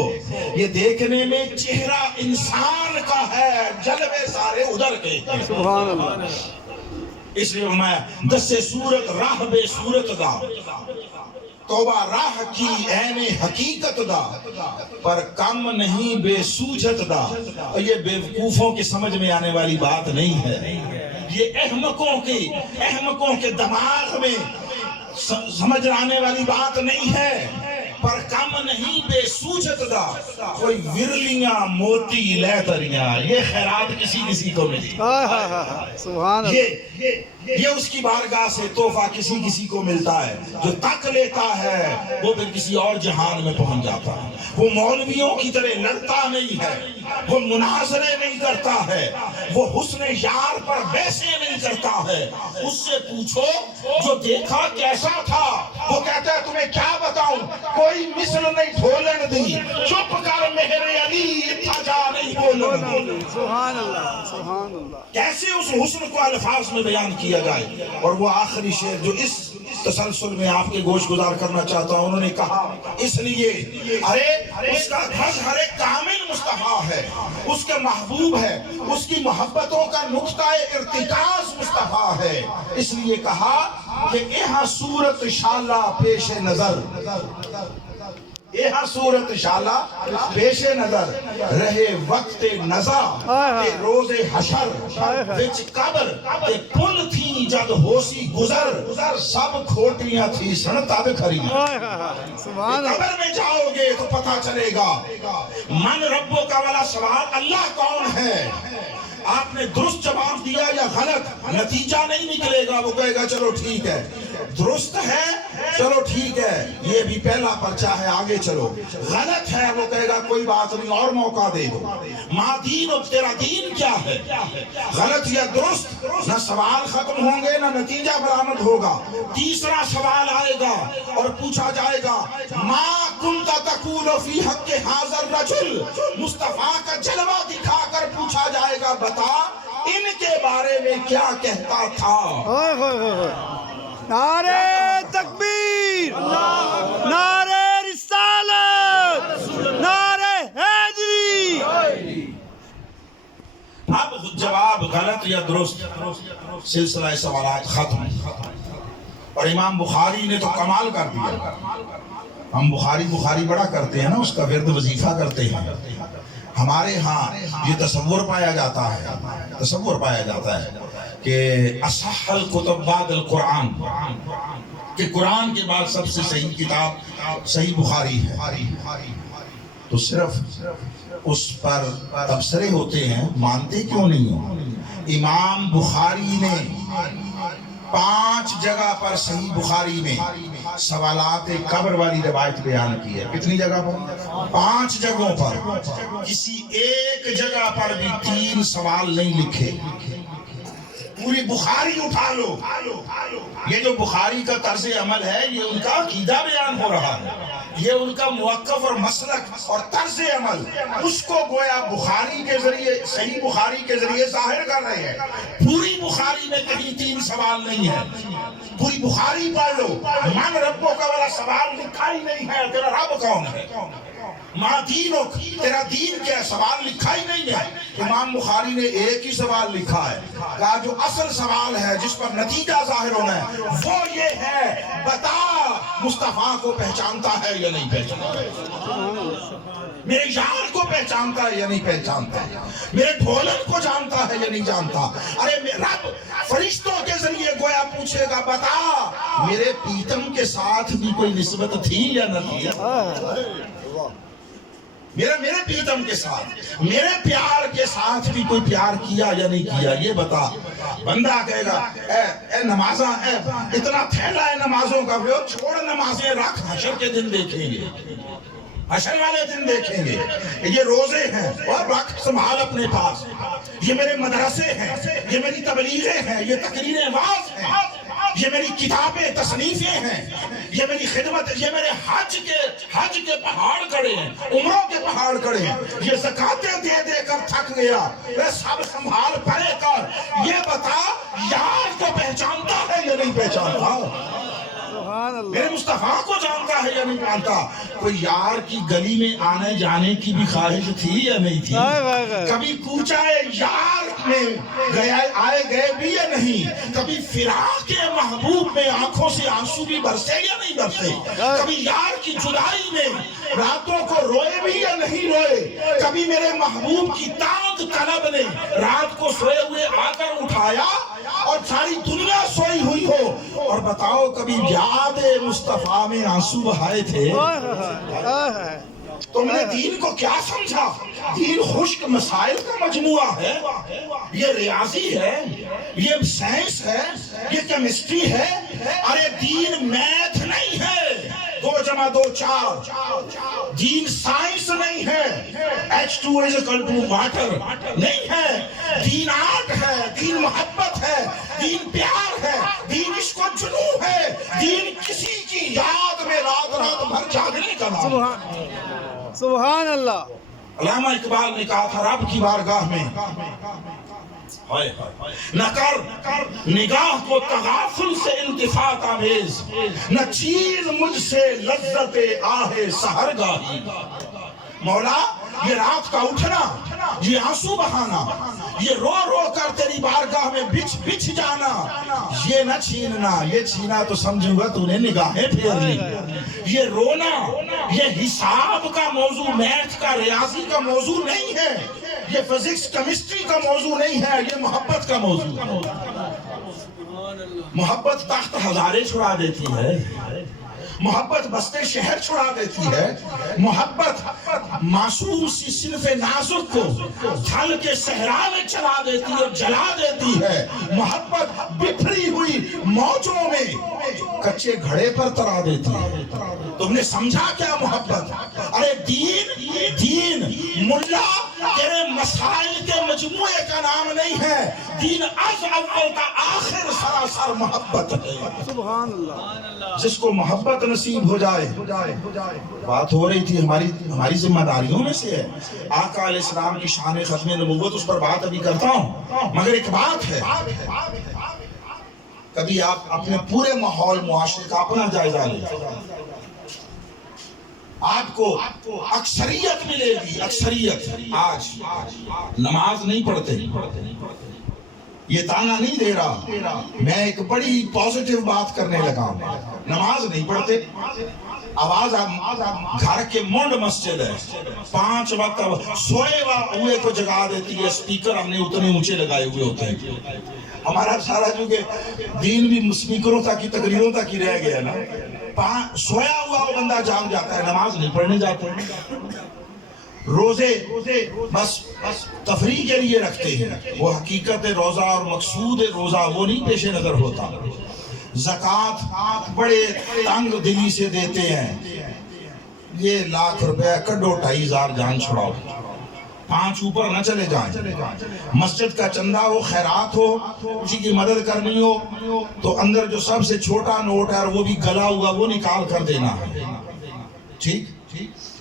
یہ دیکھنے میں چہرہ انسان کا ہے، جلوے سارے ادھر کے۔ سبحان اللہ۔ اس لیے میں دس صورت راہ بے صورت دا، توبہ راہ کی عین حقیقت دا، پر کم نہیں بے سوجت دا۔ اور یہ بیوقوفوں کی سمجھ میں آنے والی بات نہیں ہے، یہ احمقوں کے دماغ میں سمجھ آنے والی بات نہیں ہے، پر کم نہیں بے سوجت دا۔ کوئی ورلیاں موتی لیتریاں، یہ خیرات کسی کو ملی، سبحان اللہ۔ یہ اس کی بارگاہ سے تحفہ کسی کو ملتا ہے، جو تک لیتا ہے وہ پھر کسی اور جہان میں پہنچ جاتا ہے۔ وہ مولویوں کی طرح لڑتا نہیں ہے، وہ مناظرے نہیں کرتا ہے، وہ حسن یار پر بحثیں نہیں کرتا ہے۔ اس سے پوچھو جو دیکھا کیسا تھا، وہ کہتا ہے تمہیں کیا بتاؤں، کوئی مثل نہیں ڈھولن دی، چپ کر میرے علی اتھا جا نہیں بولن دی۔ سبحان اللہ، سبحان اللہ۔ کیسے اس حسن کو الفاظ میں بیان کیا جائے۔ اور وہ آخری شعر جو اس تسلسل میں آپ کے گوش گزار کرنا چاہتا ہوں، انہوں نے کہا اس لیے اس کا مظہر کامل مصطفیٰ ہے، اس کے محبوب ہے، اس کی محبتوں کا نقطہ ارتکاز مصطفیٰ ہے، اس لیے کہا کہ یہاں صورت شالہ پیش نظر، یہاں صورت شالہ پیش نظر رہے وقت نزا تے روز حشر وچ قبر تے پل تھی جد ہوسی گزر سب کھوٹیاں تھی سن تد کھری۔ قبر میں جاؤ گے تو پتہ چلے گا من ربوں کا والا سوال اللہ کون ہے، آپ نے درست جواب دیا یا غلط، نتیجہ نہیں نکلے گا۔ وہ کہے گا چلو ٹھیک ہے، درست ہے چلو ٹھیک ہے، یہ بھی پہلا پرچہ ہے آگے چلو، غلط ہے وہ کہے گا کوئی بات نہیں اور موقع دے دو۔ ماں دین اور تیرا دین کیا ہے، غلط یا درست، نہ سوال ختم ہوں گے نہ نتیجہ برآمد ہوگا۔ تیسرا سوال آئے گا اور پوچھا جائے گا ما کنت تقول فی حق حاضر رجل، مصطفیٰ کا جلوہ دکھا کر پوچھا جائے گا بتا ان کے بارے میں کیا کہتا تھا۔ نعرہ تکبیر، نعرہ رسالت، نعرہ حیدری۔ اب جواب غلط یا درست، سلسلہ سوالات ختم۔ اور امام بخاری نے تو کمال کر دیا۔ ہم بخاری بڑا کرتے ہیں نا، اس کا ورد وظیفہ کرتے ہیں۔ ہمارے ہاں یہ تصور پایا جاتا ہے کہ اصح الکتب بعد القرآن، کہ قرآن کے بعد سب سے صحیح کتاب صحیح بخاری ہے، تو صرف اس پر تبصرے ہوتے ہیں، مانتے کیوں نہیں ہو؟ امام بخاری نے 5 جگہ پر صحیح بخاری میں سوالات قبر والی روایت بیان کی ہے۔ کتنی جگہ پر؟ 5 جگہوں پر، کسی ایک جگہ پر بھی 3 سوال نہیں لکھے۔ پوری بخاری اٹھا لو، یہ جو بخاری کا طرز عمل ہے یہ ان کا عقیدہ بیان ہو رہا ہے، یہ ان کا موقف اور مسلک اور طرز عمل، اس کو گویا بخاری کے ذریعے، صحیح بخاری کے ذریعے ظاہر کر رہے ہیں۔ پوری بخاری میں کہیں 3 سوال نہیں ہے، پوری بخاری پڑھ لو، من ربوں کا والا سوال لکھا ہی نہیں ہے، تیرا رب کون ہے؟ ما دینک، تیرا دین کیا ہے؟ سوال لکھا ہی نہیں ہے۔ امام بخاری نے ایک ہی سوال لکھا ہے، کہا جو اصل سوال ہے جس پر نتیجہ ظاہر ہونا ہے وہ یہ ہے، بتا مصطفیٰ کو پہچانتا ہے یا نہیں پہچانتا؟ میرے یار کو پہچانتا ہے یا نہیں پہچانتا؟ میرے ڈھولن کو جانتا ہے یا نہیں جانتا؟ ارے رب فرشتوں کے ذریعے گویا پوچھے گا، بتا میرے پیتم کے ساتھ بھی کوئی نسبت تھی یا نہ تھی؟ میرے پیتم کے ساتھ، میرے پیار کے ساتھ بھی کوئی پیار کیا یا نہیں کیا؟ یہ بتا۔ بندہ کہے گا اے نمازاں، اے اتنا تھیلا ہے نمازوں کا، وہ چھوڑ نمازیں رکھ، حشر کے دن دیکھیں گے، حشر والے دن دیکھیں گے۔ یہ روزے ہیں اور رکھ سنبھال اپنے پاس، یہ میرے مدرسے ہیں، یہ میری تبلیغیں ہیں، یہ تقریریں واعظ ہیں، یہ میری کتابیں تصنیفیں ہیں، یہ میری خدمت، یہ میرے حج کے پہاڑ کھڑے ہیں، عمروں کے پہاڑ کھڑے ہیں، یہ زکاتیں دے دے کر تھک گیا، وہ سب سنبھال پڑے کر۔ یہ بتا یار کو پہچانتا ہے یا نہیں پہچانتا؟ سبحان اللہ۔ میرے مصطفیٰ کو جانتا ہے یا نہیں جانتا؟ کوئی یار کی گلی میں آنے جانے کی بھی خواہش تھی یا نہیں تھی؟ کبھی کوچائے یار میں آئے گئے بھی یا نہیں؟ کبھی فراق محبوب میں آنکھوں سے آنسو بھی برسے یا نہیں برسے؟ کبھی یار کی جدائی میں راتوں کو روئے بھی یا نہیں روئے؟ کبھی میرے محبوب کی تانگ طلب نے رات کو سوئے ہوئے آ کر اٹھایا اور ساری دنیا سوئی ہوئی ہو؟ اور بتاؤ کبھی یاد مصطفیٰ میں آنسو بہائے تھے؟ تم نے دین کو کیا سمجھا؟ دین خشک مسائل کا مجموعہ ہے، یہ ریاضی ہے، یہ سائنس ہے، یہ کیمسٹری ہے۔ ارے دین میتھ نہیں ہے، 2 + 2 4۔ دین سائنس نہیں ہے، H2 = واٹر نہیں ہے۔ دین آرٹ ہے، دین محبت ہے، دین پیار ہے، دین عشق و جنون ہے، دین کسی کی یاد میں رات بھر جاگنے کا نام ہے۔ سبحان اللہ۔ علامہ اقبال نے کہا تھا رب کی بارگاہ میں نہ کر نگاہ کو تغافل سے التفات آمیز، نہ چیز مجھ سے لذت آہ سحرگاہی۔ مولا یہ رات کا اٹھنا، یہ آنسو بہانا، یہ رو رو کر تیری بارگاہ میں بچھ جانا، یہ نہ چھیننا، یہ چھینا تو سمجھوں گا تو نے نگاہیں پھیر لی۔ یہ رونا یہ حساب کا موضوع، میتھ کا، ریاضی کا موضوع نہیں ہے، یہ فزکس کیمسٹری کا موضوع نہیں ہے، یہ محبت کا موضوع ہے۔ محبت تخت ہزارے چھڑا دیتی ہے، محبت بستے شہر چھڑا دیتی ہے، محبت معصوم سی صنف نازک کو تھل کے صحرا میں چلا دیتی ہے، جلا دیتی ہے۔ محبت بکھری ہوئی موجوں میں کچے گھڑے پر ترا دیتی ہے۔ تم نے سمجھا کیا محبت؟ ارے دین ملا تیرے مسائل کے مجموعے کا نام نہیں ہے، دین از اول تا آخر سراسر محبت ہے۔ سبحان اللہ۔ جس کو محبت نصیب ہو جائے، بات ہو رہی تھی ہماری ذمہ داریوں میں سے ہے۔ آقا علیہ السلام کی شان ختم نبوت، اس پر بات ابھی کرتا ہوں، مگر ایک بات ہے، کبھی آپ اپنے پورے ماحول معاشرے کا اپنا جائزہ لیں، آپ کو اکثریت ملے گی، اکثریت آج نماز نہیں پڑھتے۔ یہ تانا نہیں دے رہا، میں ایک بڑی پازیٹیو بات کرنے لگا ہوں۔ نماز نہیں پڑھتے، آواز گھر کے مونڈ مسجد ہے، 5 وقت سوئے ہوئے کو جگا دیتی ہے، سپیکر ہم نے اتنے اونچے لگائے ہوئے ہوتے ہیں۔ ہمارا سارا جو کہ دین بھی سپیکروں تک کی تقریروں تک ہی رہ گیا نا، سویا ہوا وہ بندہ جاگ جاتا ہے، نماز نہیں پڑھنے جاتے ہیں۔ روزے بس تفریح کے لیے رکھتے ہیں، وہ حقیقت روزہ اور مقصود روزہ وہ نہیں پیش نظر ہوتا۔ زکوٰۃ بڑے تنگ دلی سے دیتے ہیں، یہ 1,00,000 روپے کڈو 2,500 جان چھڑاؤ، 5 اوپر نہ چلے جائیں۔ مسجد کا چندہ ہو، خیرات ہو، کسی کی مدد کرنی ہو تو اندر جو سب سے چھوٹا نوٹ ہے اور وہ بھی گلا ہوا وہ نکال کر دینا ہے، ٹھیک؟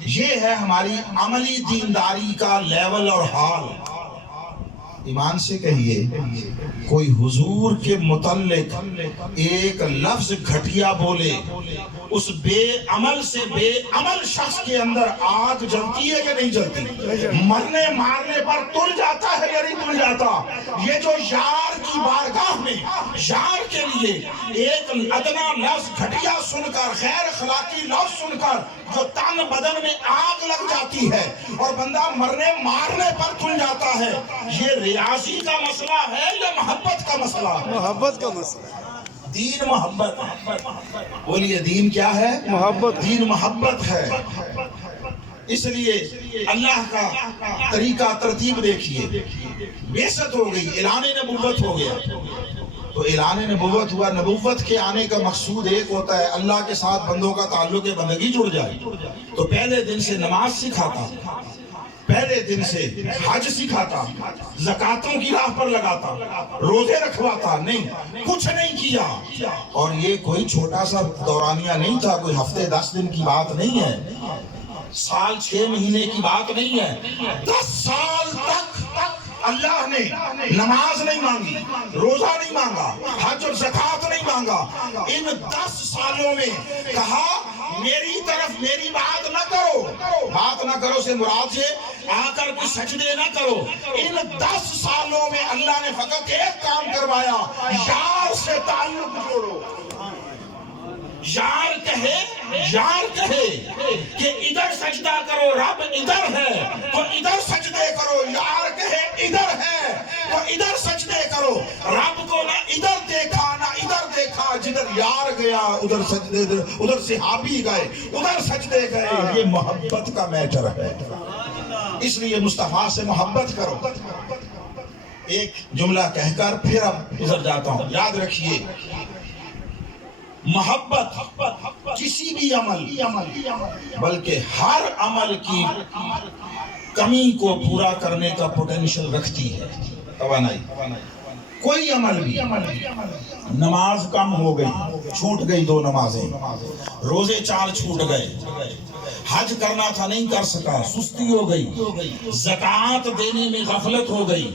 یہ ہے ہماری عملی دینداری کا لیول اور حال۔ ایمان سے کہیے کوئی حضور کے متعلق ایک لفظ گھٹیا بولے، اس بے عمل سے بے عمل شخص کے اندر آگ جلتی ہے یا نہیں جلتی؟ مرنے مارنے پر تل جاتا ہے یا نہیں تل جاتا؟ یہ جو یار کی بارگاہ میں یار کے لیے ایک ادنا لفظ گھٹیا سن کر، غیر اخلاقی لفظ سن کر جو تن بدن میں آگ لگ جاتی ہے اور بندہ مرنے مارنے پر تل جاتا ہے، یہ ریاضی کا مسئلہ ہے یا محبت کا مسئلہ ہے؟ محبت کا مسئلہ، دین محبت، بولیے دین کیا ہے؟ محبت۔ دین محبت ہے۔ اس لیے اللہ کا طریقہ ترتیب دیکھیے، بعثت ہو گئی، اعلان نبوت ہو گیا، تو اعلان نبوت ہوا۔ نبوت کے آنے کا مقصود ایک ہوتا ہے اللہ کے ساتھ بندوں کا تعلق بندگی جڑ جائے، تو پہلے دن سے نماز سکھاتا، پہلے دن سے حج سکھاتا، زکاتوں کی راہ پر لگاتا، روزے رکھواتا، نہیں کچھ نہیں کیا۔ اور یہ کوئی چھوٹا سا دورانیہ نہیں تھا، کوئی ہفتے 10 دن کی بات نہیں ہے، سال 6 مہینے کی بات نہیں ہے، 10 سال تک اللہ نے نماز نہیں مانگی، روزہ نہیں مانگا، حج اور زکات نہیں مانگا۔ ان 10 سالوں میں کہا میری طرف میری بات نہ کرو، بات نہ کرو سے مراد سے آ کر کوئی سجدے نہ کرو۔ ان 10 سالوں میں اللہ نے فقط ایک کام کروایا، یار سے تعلق جوڑو۔ یار کہے کہ ادھر سجدہ کرو، رب ادھر ہے تو ادھر سجدے کرو، یار کہے ادھر ہے تو ادھر سجدے کرو۔ رب کو نہ ادھر دیکھا نہ ادھر دیکھا، جدھر یار گیا ادھر سجدے، ادھر صحابی گئے ادھر سجدے گئے۔ یہ محبت کا میٹر ہے، اس لیے مصطفیٰ سے محبت کرو۔ ایک جملہ کہہ کر پھر اب ادھر جاتا ہوں، یاد رکھیے محبت کسی بھی عمل بلکہ ہر عمل کی کمی کو پورا کرنے کا پوٹینشل رکھتی ہے، توانائی۔ کوئی عمل بھی، نماز کم ہو گئی، چھوٹ گئی 2 نمازیں، روزے 4 چھوٹ گئے، حج کرنا تھا نہیں کر سکا، سستی ہو گئی، زکوٰۃ دینے میں غفلت ہو گئی۔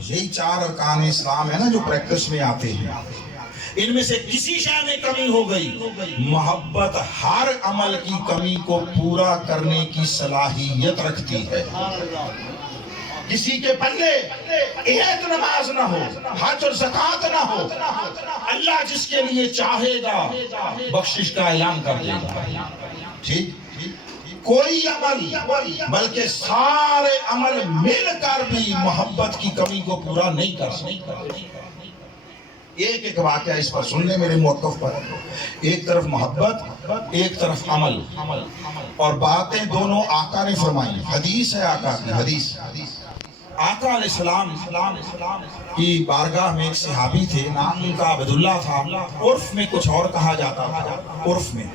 یہی 4 ارکان اسلام ہے نا جو پریکٹس میں آتے ہیں، ان میں سے کسی شے میں کمی ہو گئی، محبت ہر عمل کی کمی کو پورا کرنے کی صلاحیت رکھتی ہے۔ کسی کے پلے ایک نماز نہ ہو، حج اور زکات نہ ہو، اللہ جس کے لیے چاہے گا بخشش کا اعلان کر دے گا۔ ٹھیک، کوئی عمل بلکہ سارے عمل مل کر بھی محبت کی کمی کو پورا نہیں کر سکتے۔ ایک ایک واقعہ اس پر سن لیں میرے موقف پر، ایک طرف محبت ایک طرف عمل، اور باتیں دونوں آقا نے فرمائی۔ حدیث ہے آقا کی، حدیث آقا علیہ السلام کی بارگاہ میں ایک صحابی تھے، نام ان کا عبداللہ تھا، عرف میں کچھ اور کہا جاتا تھا، عرف میں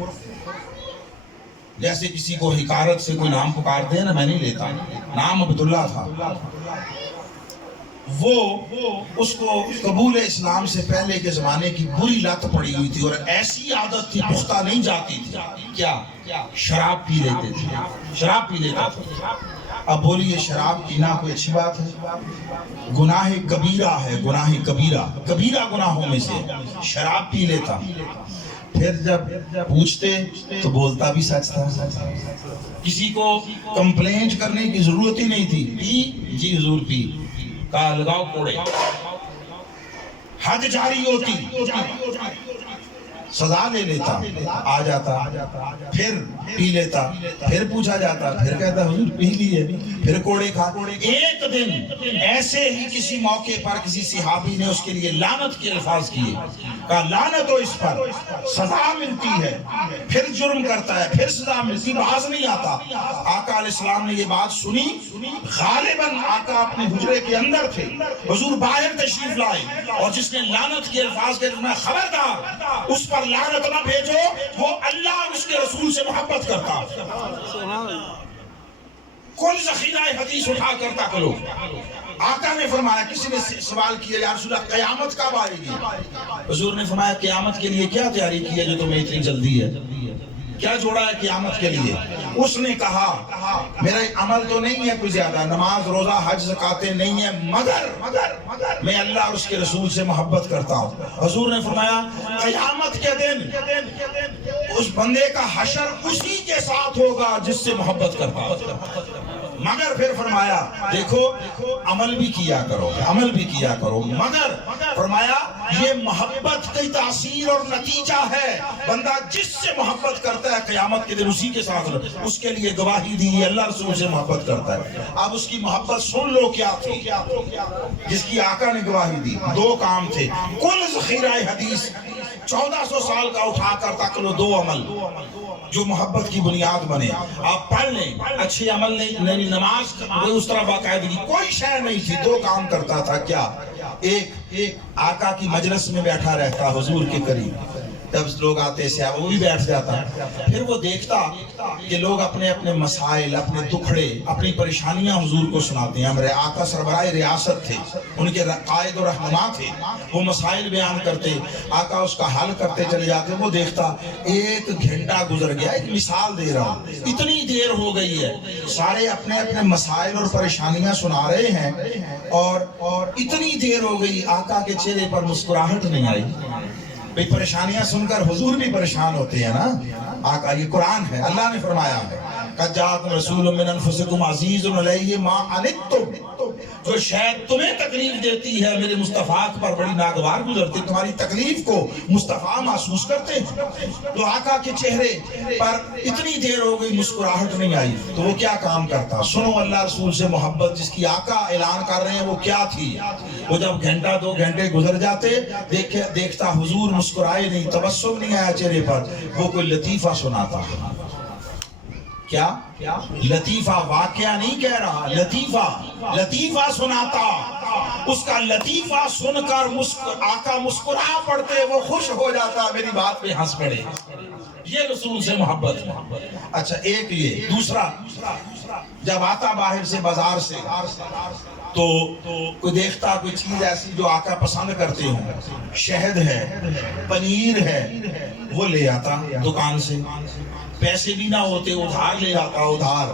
جیسے کسی کو حکارت سے کوئی نام پکار دے نا، میں نہیں لیتا، نام عبداللہ تھا۔ وہ اس کو قبول اسلام سے پہلے کے زمانے کی بری لت پڑی ہوئی تھی، اور ایسی عادت تھی پختہ نہیں جاتی تھی، کیا شراب پی لیتے تھے، شراب پی لیتا تھا۔ اب بولیے شراب پینا کوئی اچھی بات ہے؟ گناہ کبیرہ ہے، گناہ کبیرہ، کبیرہ گناہوں میں سے شراب پی لیتا۔ پھر جب پوچھتے تو بولتا بھی سچ تھا، کسی کو کمپلینٹ کرنے کی ضرورت ہی نہیں تھی، پی جی حضور پی، کہا لگاؤ کوڑے، حد جاری ہوتی، سزا لے لیتا، آ جاتا، پھر پی لیتا، پھر پوچھا جاتا، پھر کہتا حضور پی لیے، پھر کوڑے کھا۔ ایک دن ایسے ہی کسی موقع پر کسی صحابی نے اس کے لیے لعنت کے الفاظ کیے، کہا لعنت ہو اس پر، سزا ملتی ہے، پھر جرم کرتا ہے، پھر سزا ملتی، باز نہیں آتا۔ آقا علیہ السلام نے یہ بات سنی، غالباً آقا اپنے حجرے کے اندر تھے، حضور باہر تشریف لائے، اور جس نے لعنت کے الفاظ کے میں خبردار اس پر لعنت نہ بھیجو، وہ اللہ اور اس کے رسول سے محبت کرتا۔ کون ذخیرہ حدیث اٹھا کرتا کرو۔ آقا نے فرمایا، کسی نے سوال کیا یا رسول اللہ قیامت کب آئے گی؟ حضور نے فرمایا قیامت کے لیے کیا تیاری کی ہے جو تمہیں اتنی جلدی ہے؟ کیا جوڑا ہے قیامت کے لیے؟ اس نے کہا میرا عمل تو نہیں ہے کوئی زیادہ، نماز روزہ حج زکاتیں نہیں ہے، مگر میں اللہ اور اس کے رسول سے محبت کرتا ہوں۔ حضور نے فرمایا قیامت کے دن اس بندے کا حشر اسی کے ساتھ ہوگا جس سے محبت کرتا ہے۔ مگر پھر فرمایا دیکھو عمل بھی کیا کرو، مگر فرمایا یہ محبت کی تاثیر اور نتیجہ ہے، بندہ جس سے محبت کرتا ہے قیامت کے دن اسی کے ساتھ، اس کے لیے گواہی دی اللہ رسول سے محبت کرتا ہے۔ اب اس کی محبت سن لو کیا تھی، جس کی آقا نے گواہی دی۔ دو کام تھے، کل ذخیرہ حدیث 1400 سال کا اٹھا کر تک لو، دو عمل جو محبت کی بنیاد بنے۔ آپ پڑھ لیں، اچھے عمل نہیں، نماز اس طرح باقاعدگی کوئی شے نہیں تھی، دو کام کرتا تھا۔ کیا؟ ایک آقا کی مجلس میں بیٹھا رہتا حضور کے قریب، جب لوگ آتے سے وہ بھی بیٹھ جاتا، پھر وہ دیکھتا کہ لوگ اپنے اپنے مسائل، اپنے دکھڑے، اپنی پریشانیاں حضور کو سناتے ہیں۔ ہمارے آقا سربراہ ریاست تھے، ان کے قائد و رہنما تھے، وہ مسائل بیان کرتے، آقا اس کا حل کرتے چلے جاتے۔ وہ دیکھتا ایک گھنٹہ گزر گیا، ایک مثال دے رہا ہوں، اتنی دیر ہو گئی ہے، سارے اپنے اپنے مسائل اور پریشانیاں سنا رہے ہیں، اور اتنی دیر ہو گئی، آقا کے چہرے پر مسکراہٹ نہیں آئی۔ بھئی پریشانیاں سن کر حضور بھی پریشان ہوتے ہیں نا۔ آقا یہ قرآن ہے، اللہ نے فرمایا ہے قَدْ جَاءَكُمْ رَسُولٌ مِّنْ أَنفُسِكُمْ عَزِيزٌ عَلَيْهِ مَا عَنِتُّمْ، جو شاید تمہیں تکلیف دیتی ہے میرے مصطفیٰ پر بڑی ناگوار گزرتی، تمہاری تکلیف کو مصطفیٰ محسوس کرتے ہیں۔ تو آقا کے چہرے پر اتنی دیر ہو گئی، مسکراہٹ نہیں آئی، تو وہ کیا کام کرتا؟ سنو اللہ رسول سے محبت جس کی آقا اعلان کر رہے ہیں وہ کیا تھی۔ وہ جب گھنٹہ دو گھنٹے گزر جاتے، دیکھتا حضور مسکرائے نہیں، تبسم نہیں آیا چہرے پر، وہ کوئی لطیفہ سناتا۔ کیا؟ لطیفہ، واقعہ نہیں کہہ رہا، لطیفہ سناتا۔ اس کا لطیفہ سن کر آقا مسکرا پڑتے، وہ خوش ہو جاتا، میری بات پہ ہنس پڑے۔ یہ رسول سے محبت ہے۔ اچھا ایک یہ، دوسرا جب آتا باہر سے بازار سے تو کوئی دیکھتا کوئی چیز ایسی جو آقا پسند کرتے ہوں، شہد ہے، پنیر ہے، وہ لے آتا دکان سے، پیسے بھی نہ ہوتے ادھار لے آتا، ادھار،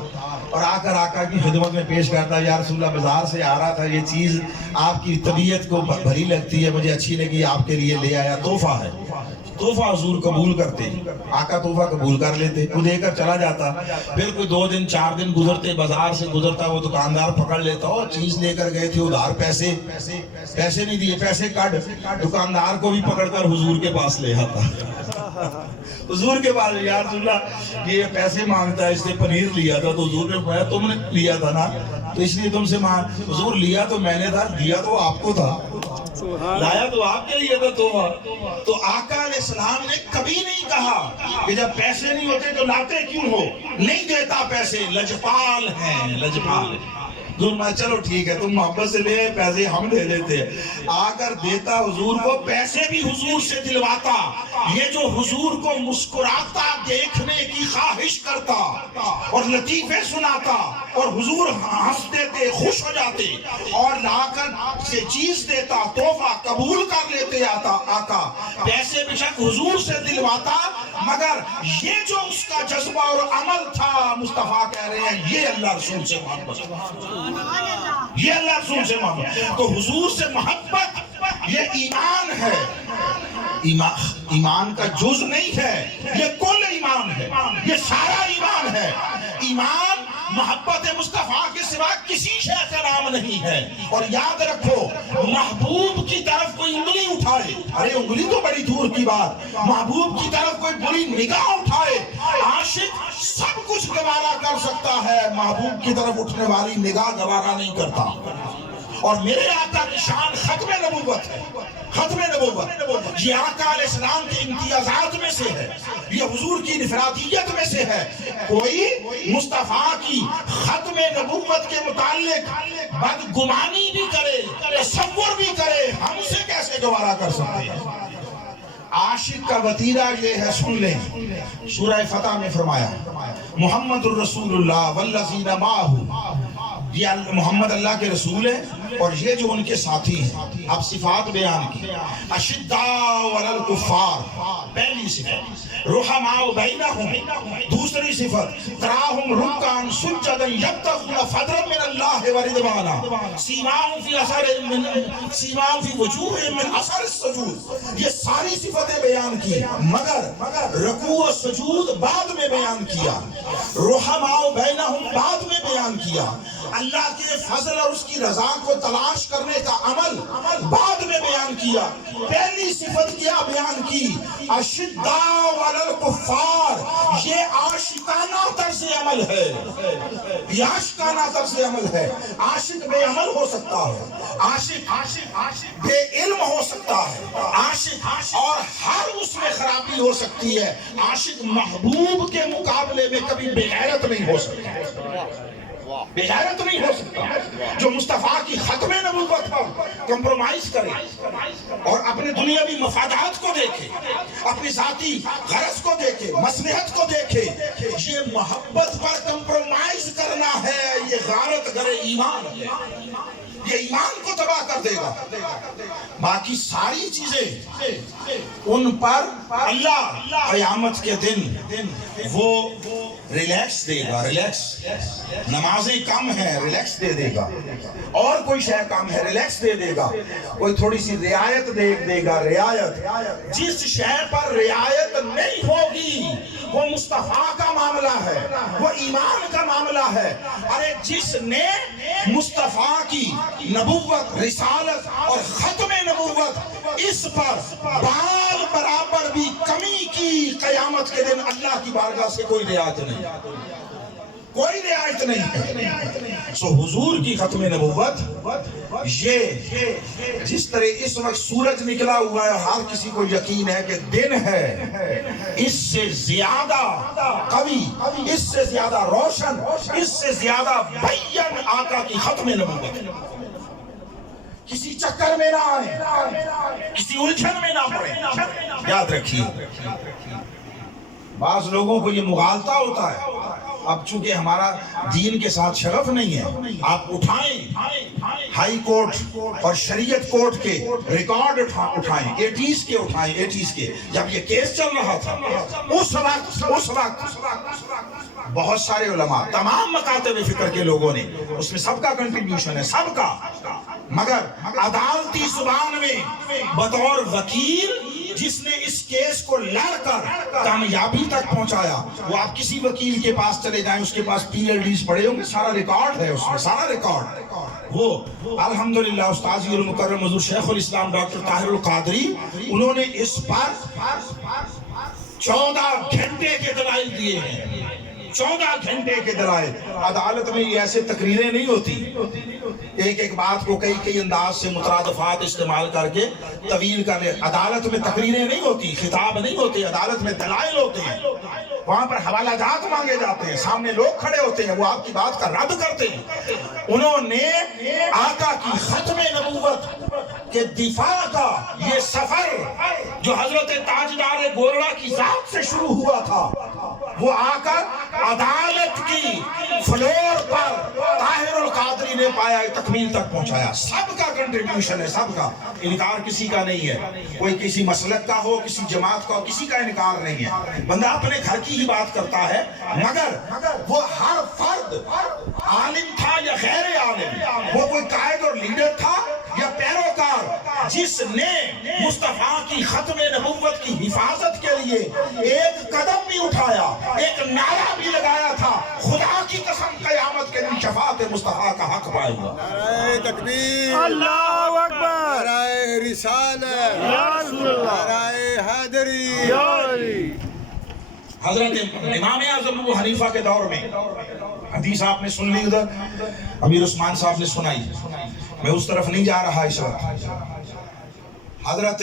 اور آ کر آقا کی خدمت میں پیش کرتا، یا رسول اللہ بازار سے آ رہا تھا، یہ چیز آپ کی طبیعت کو بھری لگتی ہے، مجھے اچھی لگی، آپ کے لیے لے آیا، تحفہ ہے۔ تحفہ حضور قبول کرتے، آقا تحفہ قبول کر لیتے، وہ دے کر چلا جاتا۔ پھر کوئی 2 دن 4 دن گزرتے، بازار سے گزرتا، وہ دکاندار پکڑ لیتا، اور چیز لے کر گئے تھے ادھار، پیسے نہیں دیے، پیسے کٹ، دکاندار کو بھی پکڑ کر حضور کے پاس لے آتا۔ حضور کے پاس، یا رسول اللہ یہ پیسے مانگتا ہے، اس نے پنیر لیا تھا، تو حضور نے فرمایا تم نے لیا تھا نا، تو اس لیے تم سے مانگ۔ حضور لیا تو میں نے تھا، دیا تو آپ کو تھا، لایا تو آپ کے لیے تھا تحفہ۔ تو آقا علیہ السلام نے کبھی نہیں کہا کہ جب پیسے نہیں ہوتے تو لاتے کیوں ہو، نہیں دیتا پیسے، لجپال ہیں، لجپال۔ چلو ٹھیک ہے تم محبت سے لے، پیسے ہم دے دیتے ہیں۔ آ کر دیتا حضور کو، پیسے بھی حضور سے دلواتا۔ یہ جو حضور کو مسکراتا دیکھنے کی خواہش کرتا اور لطیفے سناتا، اور حضور ہنس دیتے، خوش ہو جاتے، اور لا کر سے چیز دیتا، تحفہ قبول کر لیتے آقا، پیسے بے شک حضور سے دلواتا، مگر یہ جو اس کا جذبہ اور عمل تھا، مصطفیٰ کہہ رہے ہیں یہ اللہ رسول سے محبت، یہ اللہ رسول سے محبت۔ تو حضور سے محبت یہ ایمان ہے، ایمان کا جز نہیں ہے، یہ کل ایمان ہے، یہ سارا ایمان ہے۔ ایمان محبت مصطفیٰ کے سوا کسی شے کا نام نہیں ہے۔ اور یاد رکھو، محبوب کی طرف کوئی انگلی اٹھائے، ارے انگلی تو بڑی دور کی بات، محبوب کی طرف کوئی بری نگاہ اٹھائے، عاشق سب کچھ گوارا کر سکتا ہے، محبوب کی طرف اٹھنے والی نگاہ گوارا نہیں کرتا۔ اور میرے آقا کی شان ختم نبوت ہے، ختم نبوت، یہ آقا علیہ السلام کے امتیازات میں سے ہے، یہ حضور کی انفرادیت میں سے ہے۔ کوئی مصطفیٰ کی ختم نبوت کے متعلق بدگمانی بھی کرے، تصور بھی کرے، ہم سے کیسے گوارا کر سکتے ہیں؟ عاشق کا وتیرہ یہ ہے، سن لیں، سورہ فتح میں فرمایا محمد الرسول اللہ والذین معہ یہ محمد اللہ کے رسول ہیں اور یہ جو ان کے ساتھی ہیں. اب صفات بیان کی. اشداء علی الکفار پہلی صفت. رحماء بینہم دوسری صفت. تراہم رکعا سجدا یبتغون فضلا من اللہ ورضوانا سیماہم فی وجوہہم من اثر السجود. یہ ساری صفتیں بیان کی مگر رکوع و سجود بعد میں بیان کیا. رحماء بینہم بعد میں بیان کیا. اللہ کے فضل اور اس کی رضا کو تلاش کرنے کا عمل بعد میں بیان کیا. پہلی صفت کیا بیان کی؟ اشداء علی الکفار. یہ عاشقانہ طرز عمل ہے. یہ عاشقانہ طرز عمل ہے. عاشق بے عمل ہو سکتا ہے, عاشق بے علم ہو سکتا ہے, عاشق اور ہر اس میں خرابی ہو سکتی ہے. عاشق محبوب کے مقابلے میں کبھی بے غیرت نہیں ہو سکتا. بے غیرت نہیں ہو سکتا. جو مصطفیٰ کی ختم نبوت پر کمپرومائز کرے اور اپنے دنیاوی مفادات کو دیکھے, اپنی ذاتی غرض کو دیکھے, مصلحت کو دیکھے, یہ محبت پر کمپرومائز کرنا ہے. یہ غارت گر ایمان ہے. یہ ایمان کو تباہ کر دے گا. باقی ساری چیزیں ان پر اللہ قیامت کے دن وہ ریلیکس دے گا. ریلیکس. نمازیں کم ہیں, ریلیکس دے دے گا. اور کوئی شے کم ہے, ریلیکس دے دے گا. کوئی تھوڑی سی رعایت دے گا. رعایت. جس شے پر رعایت نہیں ہوگی وہ مصطفیٰ کا معاملہ ہے, وہ ایمان کا معاملہ ہے. ارے جس نے مصطفیٰ کی نبوت, رسالت اور ختم نبوت اس پر بال برابر بھی کمی کی, قیامت کے دن اللہ کی بارگاہ سے کوئی رعایت نہیں. کوئی رعایت نہیں ہے. سو حضور کی ختم نبوت یہ جس طرح اس وقت سورج نکلا ہوا ہے, ہر کسی کو یقین ہے کہ دن ہے, اس سے زیادہ قوی, اس سے زیادہ روشن, اس سے زیادہ بین آقا کی ختم نبوت. کسی چکر میں نہ آئے, کسی الجھن میں نہ پڑے. یاد رکھیے بعض لوگوں کو یہ مغالطہ ہوتا ہے. اب چونکہ ہمارا دین کے ساتھ شغف نہیں ہے, آپ اٹھائیں ہائی کورٹ اور شریعت کورٹ کے ریکارڈ اٹھائیں, 80s کے اٹھائیں, 80s کے جب یہ کیس چل رہا تھا اس وقت بہت سارے علماء, تمام مکاتب فکر کے لوگوں نے, اس میں سب کا کنٹریبیوشن ہے, سب کا, مگر عدالتی زبان میں بطور وکیل جس نے اس کیس کو لڑ کر کامیابی تک پہنچایا, وہ آپ کسی وکیل کے پاس چلے جائیں, اس کے پاس PhDs پڑھے ہوں گے, سارا ریکارڈ ہے اس میں, سارا ریکارڈ. وہ الحمدللہ استاذی المکرم حضور شیخ الاسلام ڈاکٹر طاہر القادری, انہوں نے اس پر 14 گھنٹے کے دلائل دیے ہیں. 14 گھنٹے کے دلائل. عدالت میں یہ ایسے تقریریں نہیں ہوتی, ایک بات کو کئی انداز سے مترادفات استعمال کر کے طویل کر لے. عدالت میں تقریریں نہیں ہوتی, خطاب نہیں ہوتے, عدالت میں دلائل ہوتے ہیں. وہاں پر حوالہ جات مانگے جاتے ہیں, سامنے لوگ کھڑے ہوتے ہیں, وہ آپ کی بات کا رد کرتے ہیں. انہوں نے آقا کی ختم نبوت کے دفاع کا یہ سفر جو حضرت تاجدار گورڑا کی ذات سے شروع ہوا تھا, وہ آ کر عدالت کی فلور پر طاہر القادری نے پایا, تکمیل تک پہنچایا. سب کا کنٹریبیوشن ہے, سب کا. انکار کسی کا نہیں ہے, کوئی کسی مسلک کا ہو, کسی جماعت کا ہو, کسی کا انکار نہیں ہے. بندہ اپنے گھر کی ہی بات کرتا ہے, مگر وہ ہر فرد عالم تھا یا غیر عالم, وہ کوئی قائد اور لیڈر تھا یا پیروکار, جس نے مصطفیٰ کی ختم نبوت کی حفاظت کے لیے ایک قدم بھی اٹھایا, ایک نعرہ بھی لگایا تھا, خدا کی قسم قیامت کے دن شفاعت مصطفیٰ کا حق پائے گا. نعرہ تکبیر, اللہ اکبر, نعرہ رسالت, یا رسول اللہ, نعرہ حیدری. یا علی. حضرت امام اعظم ابو حنیفہ کے دور میں حدیث آپ نے سن لی, ادھر امیر عثمان صاحب نے سنائی, میں اس طرف نہیں جا رہا اس وقت. حضرت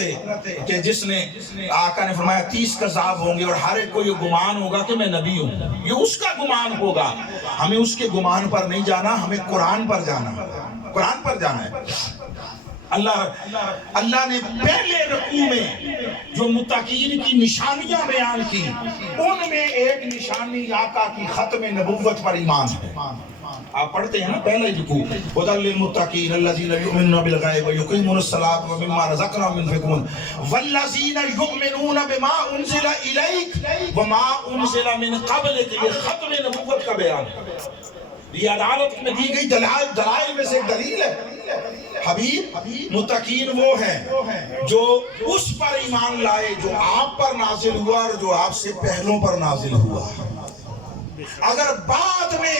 کہ جس نے آقا نے فرمایا 30 کذاب ہوں گے اور ہر ایک کو یہ گمان ہوگا کہ میں نبی ہوں, یہ اس کا گمان ہوگا. ہمیں اس کے گمان پر نہیں جانا, ہمیں قرآن پر جانا, قرآن پر جانا ہے. اللہ نے پہلے رکوع میں جو متقین کی نشانیاں بیان کی, ان میں ایک نشانی آقا کی ختم نبوت پر ایمان ہے. آپ پڑھتے ہیں نا پہلا ہی رکوع ھدی للمتقین الذین یؤمنون بالغیب ویقیمون الصلاۃ ومما رزقناہم ینفقون والذین یؤمنون بما انزل الیک وما انزل من قبلک. یہ ختم نبوت کا بیان ہے. یہ عدالت میں دی گئی دلائل میں سے ایک دلیل ہے. حبیب متقین وہ ہیں جو اس پر ایمان لائے جو آپ پر نازل ہوا اور جو آپ سے پہلوں پر نازل ہوا. اگر بعد میں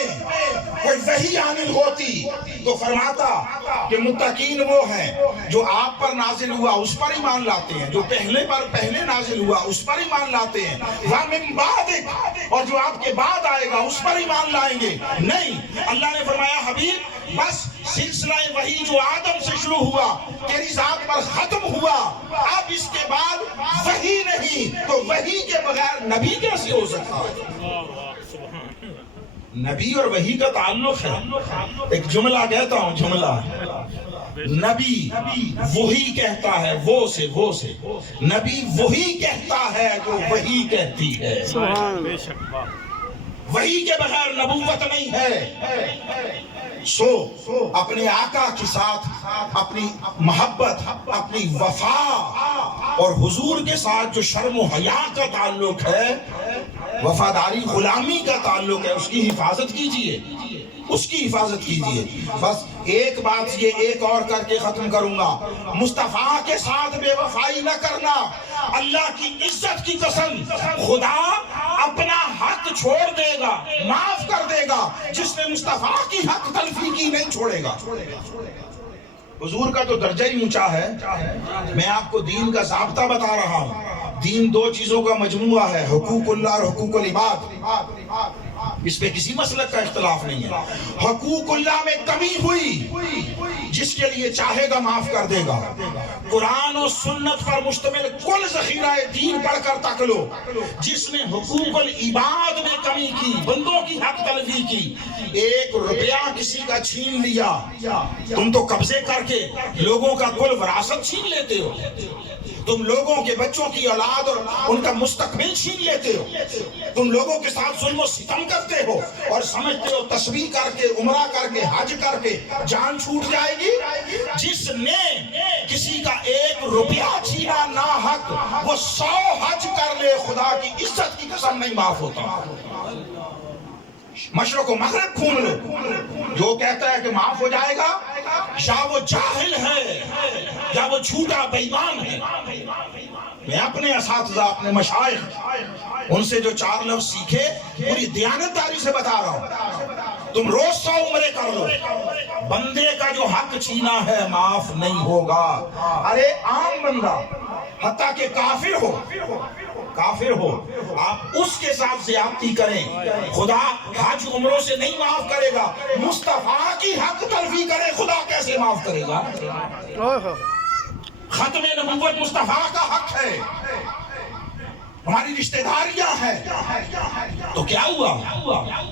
کوئی وحی آنی ہوتی تو فرماتا کہ متقین وہ ہیں جو آپ پر نازل ہوا اس پر ایمان لاتے ہیں, جو پہلے نازل ہوا اس پر ایمان لاتے ہیں, وَمِن بَعْدِكَ اور جو آپ کے بعد آئے گا اس پر ایمان لائیں گے. نہیں, اللہ نے فرمایا حبیب بس سلسلہ وحی جو آدم سے شروع ہوا تیری ذات پر ختم ہوا, اب اس کے بعد وحی نہیں تو وحی کے بغیر نبی کیسے ہو سکتا ہے؟ نبی اور وحی کا تعلق ہے. ایک جملہ کہتا ہوں, جملہ نبی وہی کہتا ہے وہ سے نبی وہی کہتا ہے جو وحی کہتی ہے. وحی کے بغیر نبوت نہیں ہے. سو اپنے آقا کے ساتھ اپنی محبت, اپنی وفا اور حضور کے ساتھ جو شرم و حیا کا تعلق ہے, وفاداری غلامی کا تعلق ہے, اس کی حفاظت کیجئے, اس کی حفاظت کیجئے. بس ایک بات یہ ایک اور کر کے ختم کروں گا, مصطفیٰ کے ساتھ بے وفائی نہ کرنا. اللہ کی عزت کی قسم خدا اپنا حق چھوڑ دے گا, معاف کر دے گا, جس نے مصطفیٰ کی حق تلفی کی نہیں چھوڑے گا. حضور کا تو درجہ ہی اونچا ہے. میں آپ کو دین کا ضابطہ بتا رہا ہوں. دین دو چیزوں کا مجموعہ ہے, حقوق اللہ اور حقوق العباد. اس پہ کسی مسلک کا اختلاف نہیں ہے. حقوق اللہ میں کمی ہوئی, جس کے لیے چاہے گا معاف کر دے گا. قرآن و سنت پر مشتمل کل ذخیرہ دین پڑھ کر تک لو. جس نے حقوق العباد میں کمی کی, بندوں کی حق تلفی کی, 1 روپیہ کسی کا چھین لیا, تم تو قبضے کر کے لوگوں کا کل وراثت چھین لیتے ہو, تم لوگوں کے بچوں کی اولاد اور ان کا مستقبل چھین لیتے ہو, تم لوگوں کے ساتھ ظلم و ستم کرتے ہو اور سمجھتے ہو تسبیح کر کے, عمرہ کر کے, حج کر کے جان چھوٹ جائے گی. جس نے کسی کا 1 روپیہ چھینا ناحق, وہ 100 حج کر لے, خدا کی عزت کی قسم نہیں معاف ہوتا. مشرق و مغرب گھوم لو, جو کہتا ہے کہ معاف ہو جائے گا یا وہ جاہل ہے یا وہ جھوٹا بے ایمان ہے. میں اپنے اساتذہ, اپنے مشائخ, ان سے جو 4 لفظ سیکھے پوری دیانتداری سے بتا رہا ہوں. تم روز 100 عمرے کر لو, بندے کا جو حق چھینا ہے معاف نہیں ہوگا. ارے عام بندہ, حتیٰ کہ کافر ہو, آپ اس کے ساتھ زیادتی کریں, خدا حج عمروں سے نہیں معاف کرے گا. مصطفیٰ کی حق تلفی کرے, خدا کیسے معاف کرے گا؟ ختم نبوت مصطفیٰ کا حق ہے. ہماری رشتہ داریاں ہیں تو کیا ہوا؟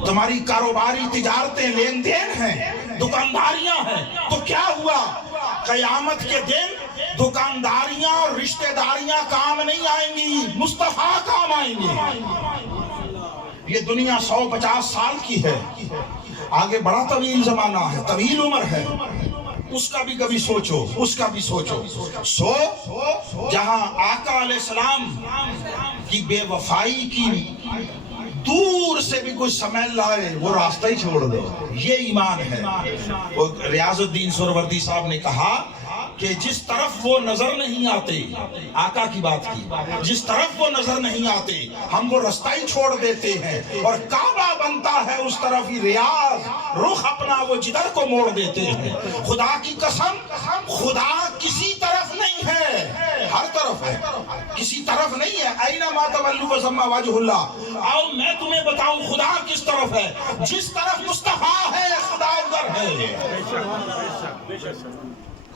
تمہاری کاروباری تجارتیں, لین دین ہیں, دکانداریاں ہیں تو کیا ہوا؟ قیامت کے دن دکانداریاں اور رشتہ داریاں کام نہیں آئیں گی, مصطفیٰ کام آئیں گی. یہ دنیا 150 سال کی ہے, آگے بڑا طویل زمانہ ہے, طویل عمر ہے. اس کا بھی کبھی سوچو, اس کا بھی سوچو. جہاں آقا علیہ السلام کی بے وفائی کی دور سے بھی کچھ سمجھ لائے, وہ راستہ ہی چھوڑ دو. یہ ایمان ہے. ریاض الدین سہروردی صاحب نے کہا کہ جس طرف وہ نظر نہیں آتے, آقا کی بات کی, جس طرف وہ نظر نہیں آتے ہم وہ رستہ ہی چھوڑ دیتے ہیں, اور کعبہ بنتا ہے اس طرف ہی ریاض, رخ اپنا وہ جدھر کو موڑ دیتے ہیں. خدا کی قسم خدا کسی طرف نہیں ہے, ہر طرف ہے, کسی طرف نہیں ہے. اینما تولوا فثم وجہ اللہ. آؤ میں تمہیں بتاؤں خدا کس طرف ہے. جس طرف مصطفیٰ ہے خدا ادھر ہے.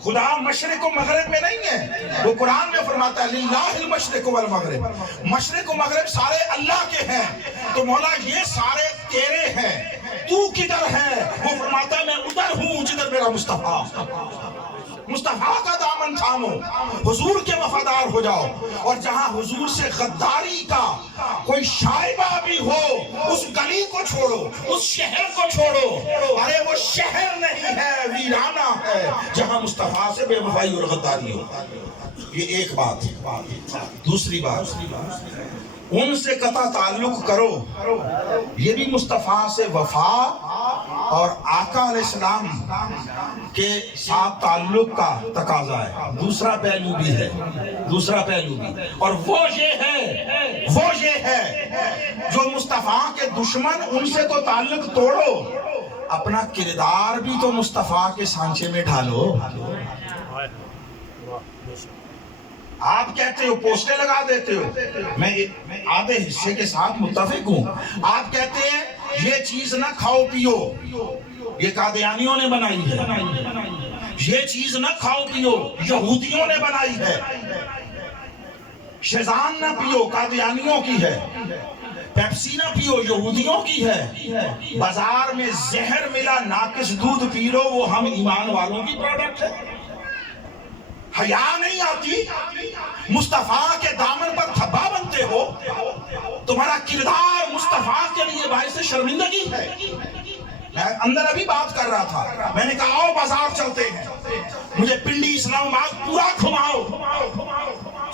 خدا مشرق و مغرب میں نہیں ہے. وہ قرآن میں فرماتا ہے للہ المشرق والمغرب, مشرق و مغرب سارے اللہ کے ہیں. تو مولا یہ سارے تیرے ہیں, تو کدھر ہے؟ وہ فرماتا ہے میں ادھر ہوں جدھر میرا مصطفیٰ. مصطفیٰ کا دامن تھامو، حضور کے وفادار ہو جاؤ، اور جہاں حضور سے غداری کا کوئی شائبہ بھی ہو اس گلی کو چھوڑو، اس شہر کو چھوڑو۔ ارے وہ شہر نہیں ہے، ویرانہ ہے جہاں مصطفیٰ سے بے وفائی اور غداری ہو۔ یہ ایک بات۔ دوسری بات، ان سے قطع تعلق کرو، یہ بھی مصطفیٰ سے وفا اور آقا علیہ السلام کے ساتھ تعلق کا تقاضا ہے۔ دوسرا پہلو بھی ہے، دوسرا پہلو بھی، اور وہ یہ ہے جو مصطفیٰ کے دشمن، ان سے تو تعلق توڑو، اپنا کردار بھی تو مصطفیٰ کے سانچے میں ڈھالو۔ آپ کہتے ہو پوسٹیں لگا دیتے ہو، میں آدھے حصے کے ساتھ متفق ہوں۔ آپ کہتے ہیں یہ چیز نہ کھاؤ پیو، یہ قادیانیوں نے بنائی ہے۔ یہ چیز نہ کھاؤ پیو، یہودیوں نے بنائی ہے۔ شیزان نہ پیو، قادیانیوں کی ہے۔ پیپسی نہ پیو، یہودیوں کی ہے۔ بازار میں زہر ملا ناقص دودھ پی لو، وہ ہم ایمان والوں کی پروڈکٹ ہے۔ حیا نہیں آتی، مصطفیٰ کے دامن پر دھبا بنتے ہو، تمہارا کردار مصطفیٰ کے لیے باعث شرمندگی ہے۔ میں اندر ابھی بات کر رہا تھا، میں نے کہا آؤ بازار چلتے ہیں، مجھے پنڈی اسلام آباد پورا گھماؤ،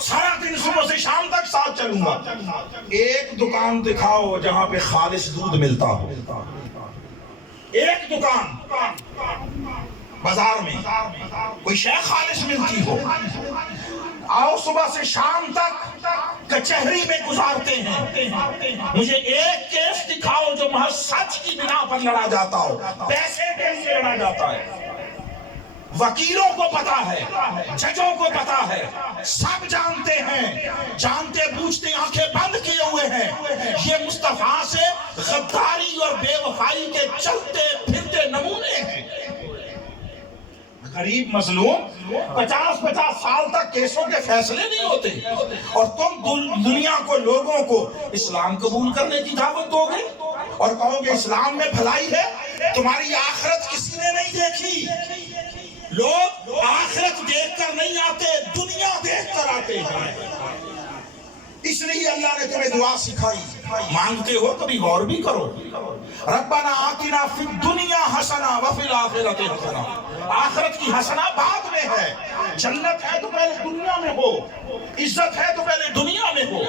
سارا دن صبح سے شام تک ساتھ چلوں گا۔ ایک دکان دکھاؤ جہاں پہ خالص دودھ ملتا ہو، ایک دکان بازار میں کوئی شے خالص ملتی ہو۔ آؤ صبح سے شام تک کچہری میں گزارتے ہیں، مجھے ایک کیس دکھاؤ جو محض سچ کی بنا پر لڑا جاتا ہو، پیسے کے لیے لڑا جاتا ہے۔ وکیلوں کو پتا ہے، ججوں کو پتا ہے، سب جانتے ہیں، جانتے بوجھتے آنکھیں بند کیے ہوئے ہیں، یہ مصطفیٰ سے غداری اور بے وفائی کے چلتے پھرتے نمونے ہیں۔ غریب مظلوم 50 سال تک کیسوں کے فیصلے نہیں ہوتے، اور تم دنیا کو، لوگوں کو اسلام قبول کرنے کی دعوت دو گے اور کہو گے اسلام میں بھلائی ہے۔ تمہاری آخرت کسی نے نہیں دیکھی۔ لوگ آخرت دیکھ کر نہیں آتے، دنیا دیکھ کر آتے ہیں۔ اس لیے اللہ نے تمہیں دعا سکھائی، مانگتے ہو کبھی غور بھی کرو۔ ربنا آتنا فی الدنیا حسنہ وفی الآخرۃ حسنہ۔ آخرت کی حسنہ بعد میں ہے، جنت ہے تو پہلے دنیا میں ہو، عزت ہے تو پہلے دنیا میں ہو،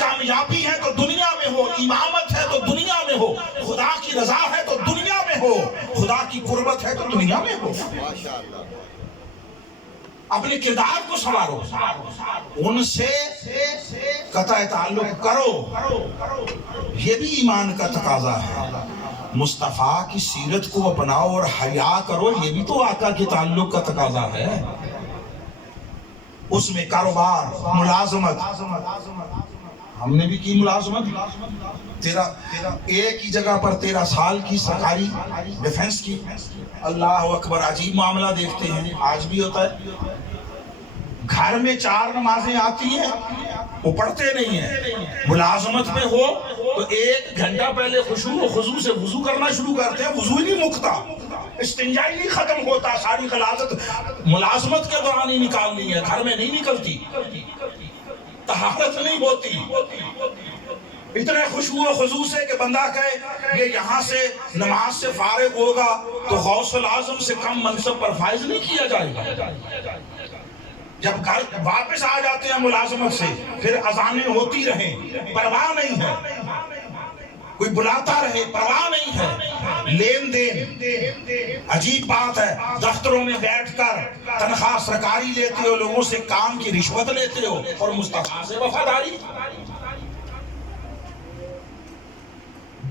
کامیابی ہے تو دنیا میں ہو، امامت ہے تو دنیا میں ہو، خدا کی رضا ہے تو دنیا میں ہو، خدا کی قربت ہے تو دنیا میں ہو۔ اپنے کردار کو سنوارو، ان سے قطع تعلق کرو، یہ بھی ایمان کا تقاضا ہے۔ مصطفیٰ کی سیرت کو اپناؤ اور حیا کرو، یہ بھی تو آقا کے تعلق کا تقاضا ہے۔ اس میں کاروبار، ملازمت، ہم نے بھی کی ملازمت، تیرا ایک ہی جگہ پر 13 سال کی سرکاری ڈیفنس کی، اللہ اکبر، عجیب معاملہ دیکھتے ہیں، آج بھی ہوتا ہے۔ گھر میں 4 نمازیں آتی ہیں، وہ پڑھتے نہیں ہیں، ملازمت میں ہو تو 1 گھنٹہ پہلے خشوع و خضوع سے وضو کرنا شروع کرتے ہیں، وضو ہی نہیں مکتا، استنجا ہی نہیں ختم ہوتا، ساری غلاظت ملازمت کے دوران ہی نکالنی ہے، گھر میں نہیں نکلتی، طہارت نہیں ہوتی۔ اتنے خشوع و خضوع سے کہ بندہ کہے یہ یہاں سے نماز سے فارغ ہوگا تو غوث العظم سے کم منصب پر فائز نہیں کیا جائے گا۔ جب گھر واپس آ جاتے ہیں ملازمت سے، پھر اذانیں ہوتی رہیں، پرواہ نہیں ہے، کوئی بلاتا رہے، پرواہ نہیں ہے، لین دین۔ عجیب بات ہے، دفتروں میں بیٹھ کر تنخواہ سرکاری لیتے ہو، لوگوں سے کام کی رشوت لیتے ہو، اور مصطفیٰ سے وفاداری۔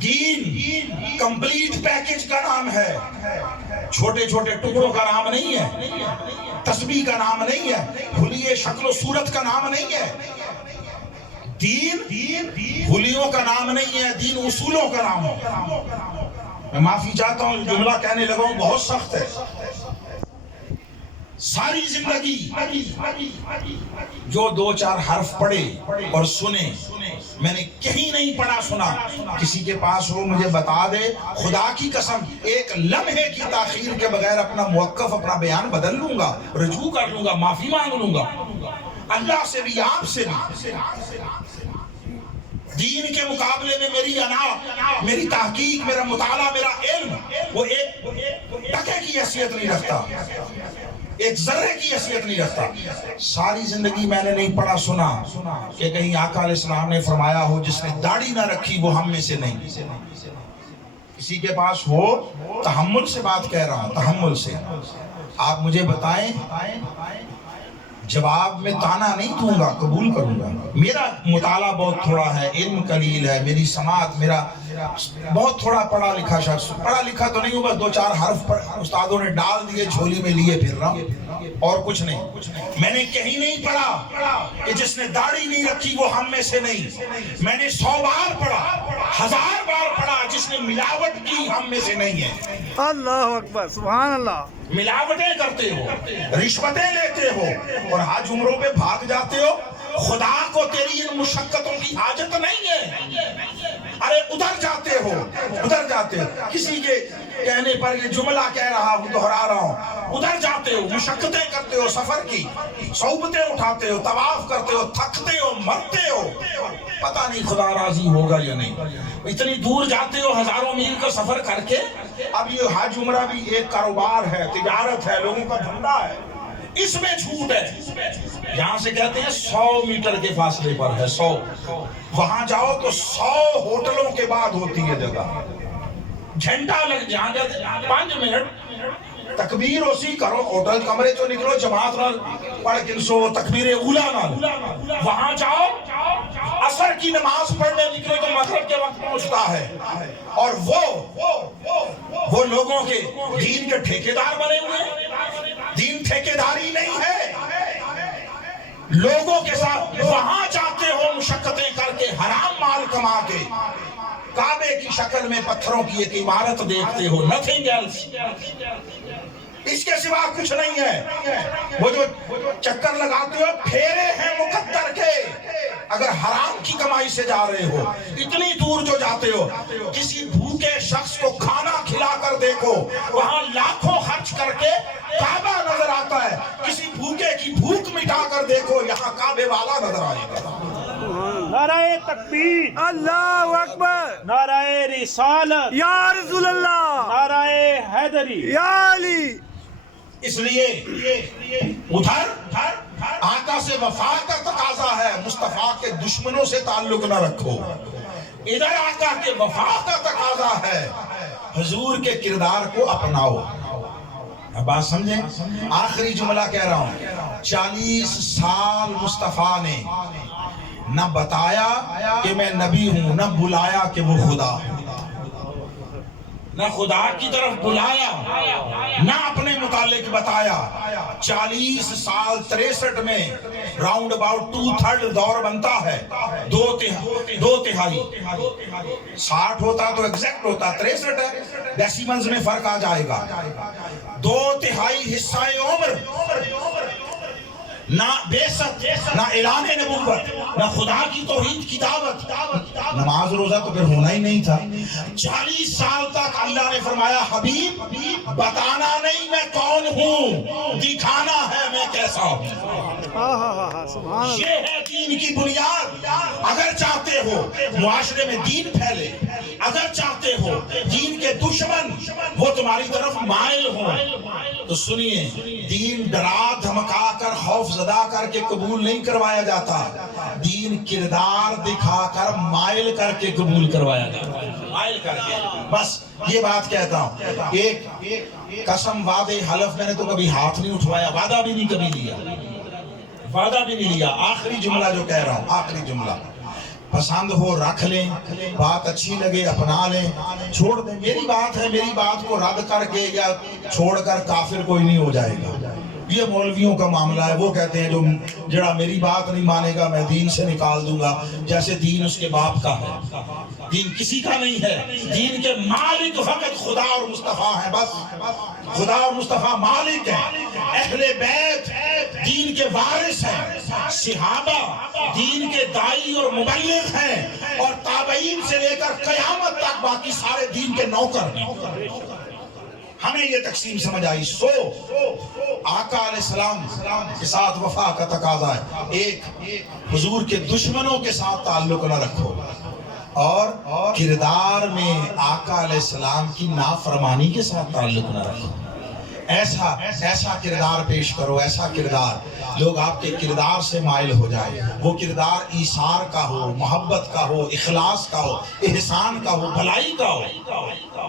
دین کمپلیٹ پیکج کا نام ہے، چھوٹے چھوٹے ٹکڑوں کا نام نہیں ہے، تسبیح کا نام نہیں ہے، حلیے شکل و صورت کا نام نہیں ہے۔ دین حلیوں کا نام نہیں ہے، دین اصولوں کا نام ہے۔ میں معافی چاہتا ہوں، جملہ کہنے لگا ہوں، بہت سخت ہے۔ ساری زندگی جو 2-4 حرف پڑھے اور سنے میں نے کہیں نہیں پڑھا سنا. کسی کے پاس ہو مجھے بتا دے. خدا کی قسم ایک لمحے کی تاخیر کے بغیر اپنا موقف اپنا بیان بدل لوں گا, رجوع کر لوں گا, معافی مانگ لوں گا اللہ سے بھی آپ سے بھی. دین کے مقابلے میں میری انا, میری تحقیق, میرا مطالعہ, میرا علم وہ ایک ٹکے کی حیثیت نہیں رکھتا, ایک ذرے کی حیثیت نہیں رکھتا. ساری زندگی میں نے نہیں پڑھا سنا کہ کہیں آقا علیہ السلام نے فرمایا ہو جس نے داڑھی نہ رکھی وہ ہم میں سے نہیں. کسی کے پاس ہو, تحمل سے بات کہہ رہا ہوں, تحمل سے. آپ مجھے بتائیں, جواب میں تانا نہیں دوں گا, قبول کروں گا. میرا مطالعہ بہت تھوڑا ہے, علم قلیل ہے, میری سماعت, میرا بہت تھوڑا پڑھا لکھا شخص. پڑھا لکھا تو نہیں ہوں, بس 2-4 حرف استادوں نے ڈال دیے, جھولی میں لیے پھر رہا ہوں, اور کچھ نہیں. میں نے کہیں نہیں پڑھا کہ جس نے داڑھی نہیں رکھی وہ ہم میں سے نہیں. میں نے 100 بار پڑھا, 1000 بار پڑھا, جس نے ملاوٹ کی ہم میں سے نہیں ہے. اللہ اکبر, سبحان اللہ. ملاوٹیں کرتے ہو, رشوتیں لیتے ہو, اور حج عمروں پہ بھاگ جاتے ہو. خدا کو تیری ان مشقتوں کی حاجت نہیں ہے. ارے ادھر جاتے ہو, ادھر جاتے ہو. کسی کے کہنے پر یہ جملہ کہہ رہا ہوں, دہرا رہا ہوں. ادھر جاتے ہو, مشقتیں کرتے ہو, سفر کی صحبتیں اٹھاتے ہو, طواف کرتے ہو, تھکتے ہو, مرتے ہو, پتہ نہیں خدا راضی ہوگا یا نہیں. اتنی دور جاتے ہو, ہزاروں میل کا سفر کر کے. اب یہ حج عمرہ بھی ایک کاروبار ہے, تجارت ہے, لوگوں کا دھندا ہے. اس میں جھوٹ ہے. یہاں سے کہتے ہیں 100 میٹر کے فاصلے پر ہے, 100. وہاں جاؤ تو 100 ہوٹلوں کے بعد ہوتی ہے جگہ. گھنٹہ لگ, جہاں جاتے 5 منٹ تکبیر اسی کرو, ہوٹل کمرے چو نکلو, جماعت نہ پڑھ کنسو, تکبیر اولا نہ. وہاں جاؤ, عصر کی نماز پڑھنے نکلو تو مغرب کے وقت پہنچتا ہے. اور وہ لوگوں کے دین کے ٹھیکیدار بنے ہوئے. دین ٹھیکیداری نہیں ہے, لوگوں کے ساتھ. وہاں جاتے ہو مشقتیں کر کے, حرام مال کما کے, کعبے کی شکل میں پتھروں کی ایک عمارت دیکھتے ہو, nothing else. اس کے سوا کچھ نہیں ہے. وہ جو چکر لگاتے ہو پھیرے ہیں مقدر کے. اگر حرام کی کمائی سے جا رہے ہو, اتنی دور جو جاتے ہو, کسی بھوکے شخص کو کھانا کھلا کر دیکھو, وہاں لاکھوں خرچ کر کے کعبہ نظر آتا ہے. کسی بھوکے کی بھوک مٹا کر دیکھو, یہاں کعبے والا نظر آئے گا. نعرہ تکبیر, اللہ اکبر, نعرہ رسالت, یا رسول اللہ, نعرہ حیدری. یا علی. اس لیے ادھر آقا سے وفا کا تقاضا ہے, مصطفیٰ کے دشمنوں سے تعلق نہ رکھو. ادھر آقا کے وفا کا تقاضا ہے, حضور کے کردار کو اپناؤ. اب بات سمجھیں, آخری جملہ کہہ رہا ہوں. 40 سال مصطفیٰ نے نہ بتایا کہ میں نبی ہوں, نہ بلایا کہ وہ خدا ہے. نہ خدا کی طرف بلایا, نہ اپنے متعلق بتایا. 40 سال 63 میں راؤنڈ اباؤٹ 2/3 دور بنتا ہے, 2/3. 60 ہوتا تو ایگزیکٹ ہوتا, 63 ہے, ڈیسیملز میں فرق آ جائے گا. 2/3 حصہ عمر, نہ بیست, نہ اعلان نبوت, نہ خدا کی توحید کی دعوت. نماز روزہ تو پھر ہونا ہی نہیں تھا. 40 سال تک اللہ نے فرمایا حبیب بتانا نہیں میں کون ہوں, دکھانا ہے میں کیسا ہوں. یہ ہے دین کی بنیاد. اگر چاہتے ہو معاشرے میں دین پھیلے, اگر چاہتے ہو دین کے دشمن وہ تمہاری طرف مائل ہوں, تو سنیے, دین ڈرا دھمکا کر خوف زدہ کر کے قبول نہیں کروایا جاتا, دین کردار دکھا کر مائل کر کے قبول کروایا جاتا ہے. مائل کر کے. بس یہ بات کہتا ہوں, ایک قسم وعدے حلف میں نے تو کبھی ہاتھ نہیں اٹھوایا, وعدہ بھی نہیں کبھی لیا, وعدہ بھی نہیں لیا. آخری جملہ جو کہہ رہا ہوں, آخری جملہ, پسند ہو رکھ لیں, بات اچھی لگے اپنا لیں, چھوڑ دیں. میری بات ہے, میری بات کو رد کر کے یا چھوڑ کر کافر کوئی نہیں ہو جائے گا. یہ مولویوں کا معاملہ ہے. وہ کہتے ہیں جو جڑا میری بات نہیں مانے گا میں دین سے نکال دوں گا, جیسے دین اس کے باپ کا ہے. دین کسی کا نہیں ہے, دین کے مالک فقط خدا اور مصطفیٰ ہیں. بس خدا اور مصطفیٰ مالک ہیں. اہل بیت دین کے وارث ہیں، صحابہ دین کے دائی اور مبلغ ہیں، اور تابعین سے لے کر قیامت تک باقی سارے دین کے نوکر ہیں۔ ہمیں یہ تقسیم سمجھ آئی۔ سو آقا علیہ السلام کے ساتھ وفا کا تقاضا ہے، ایک حضور کے دشمنوں کے ساتھ تعلق نہ رکھو، اور کردار میں آقا علیہ السلام کی نافرمانی کے ساتھ تعلق نہ رکھو۔ ایسا کردار پیش کرو، ایسا کردار لوگ آپ کے کردار سے مائل ہو جائے، وہ کردار ایثار کا ہو، محبت کا ہو، اخلاص کا ہو، احسان کا ہو، بھلائی کا ہو۔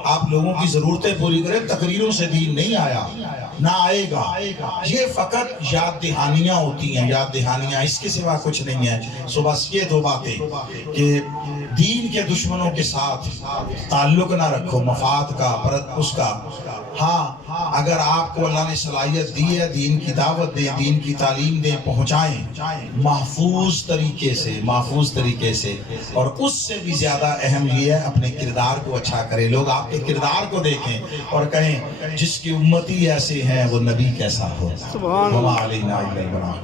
آپ لوگوں کی ضرورتیں پوری کریں، تقریروں سے دین نہیں آیا، نہ آئے گا، یہ فقط یاد دہانیاں ہوتی ہیں، یاد دہانیاں، اس کے سوا کچھ نہیں ہے۔ سو بس یہ دو باتیں کہ دین کے دشمنوں کے ساتھ تعلق نہ رکھو، مفاد کا، اس کا۔ ہاں اگر آپ کو اللہ نے صلاحیت دی ہے، دین کی دعوت دیں، دین کی تعلیم دیں، پہنچائیں محفوظ طریقے سے، اور اس سے بھی زیادہ اہم یہ ہے اپنے کردار کو اچھا کریں، لوگ آپ کے کردار کو دیکھیں اور کہیں جس کی امتی ایسے ہیں وہ نبی کیسا ہو۔ سبحان اللہ۔ وما علینا الا البلاغ۔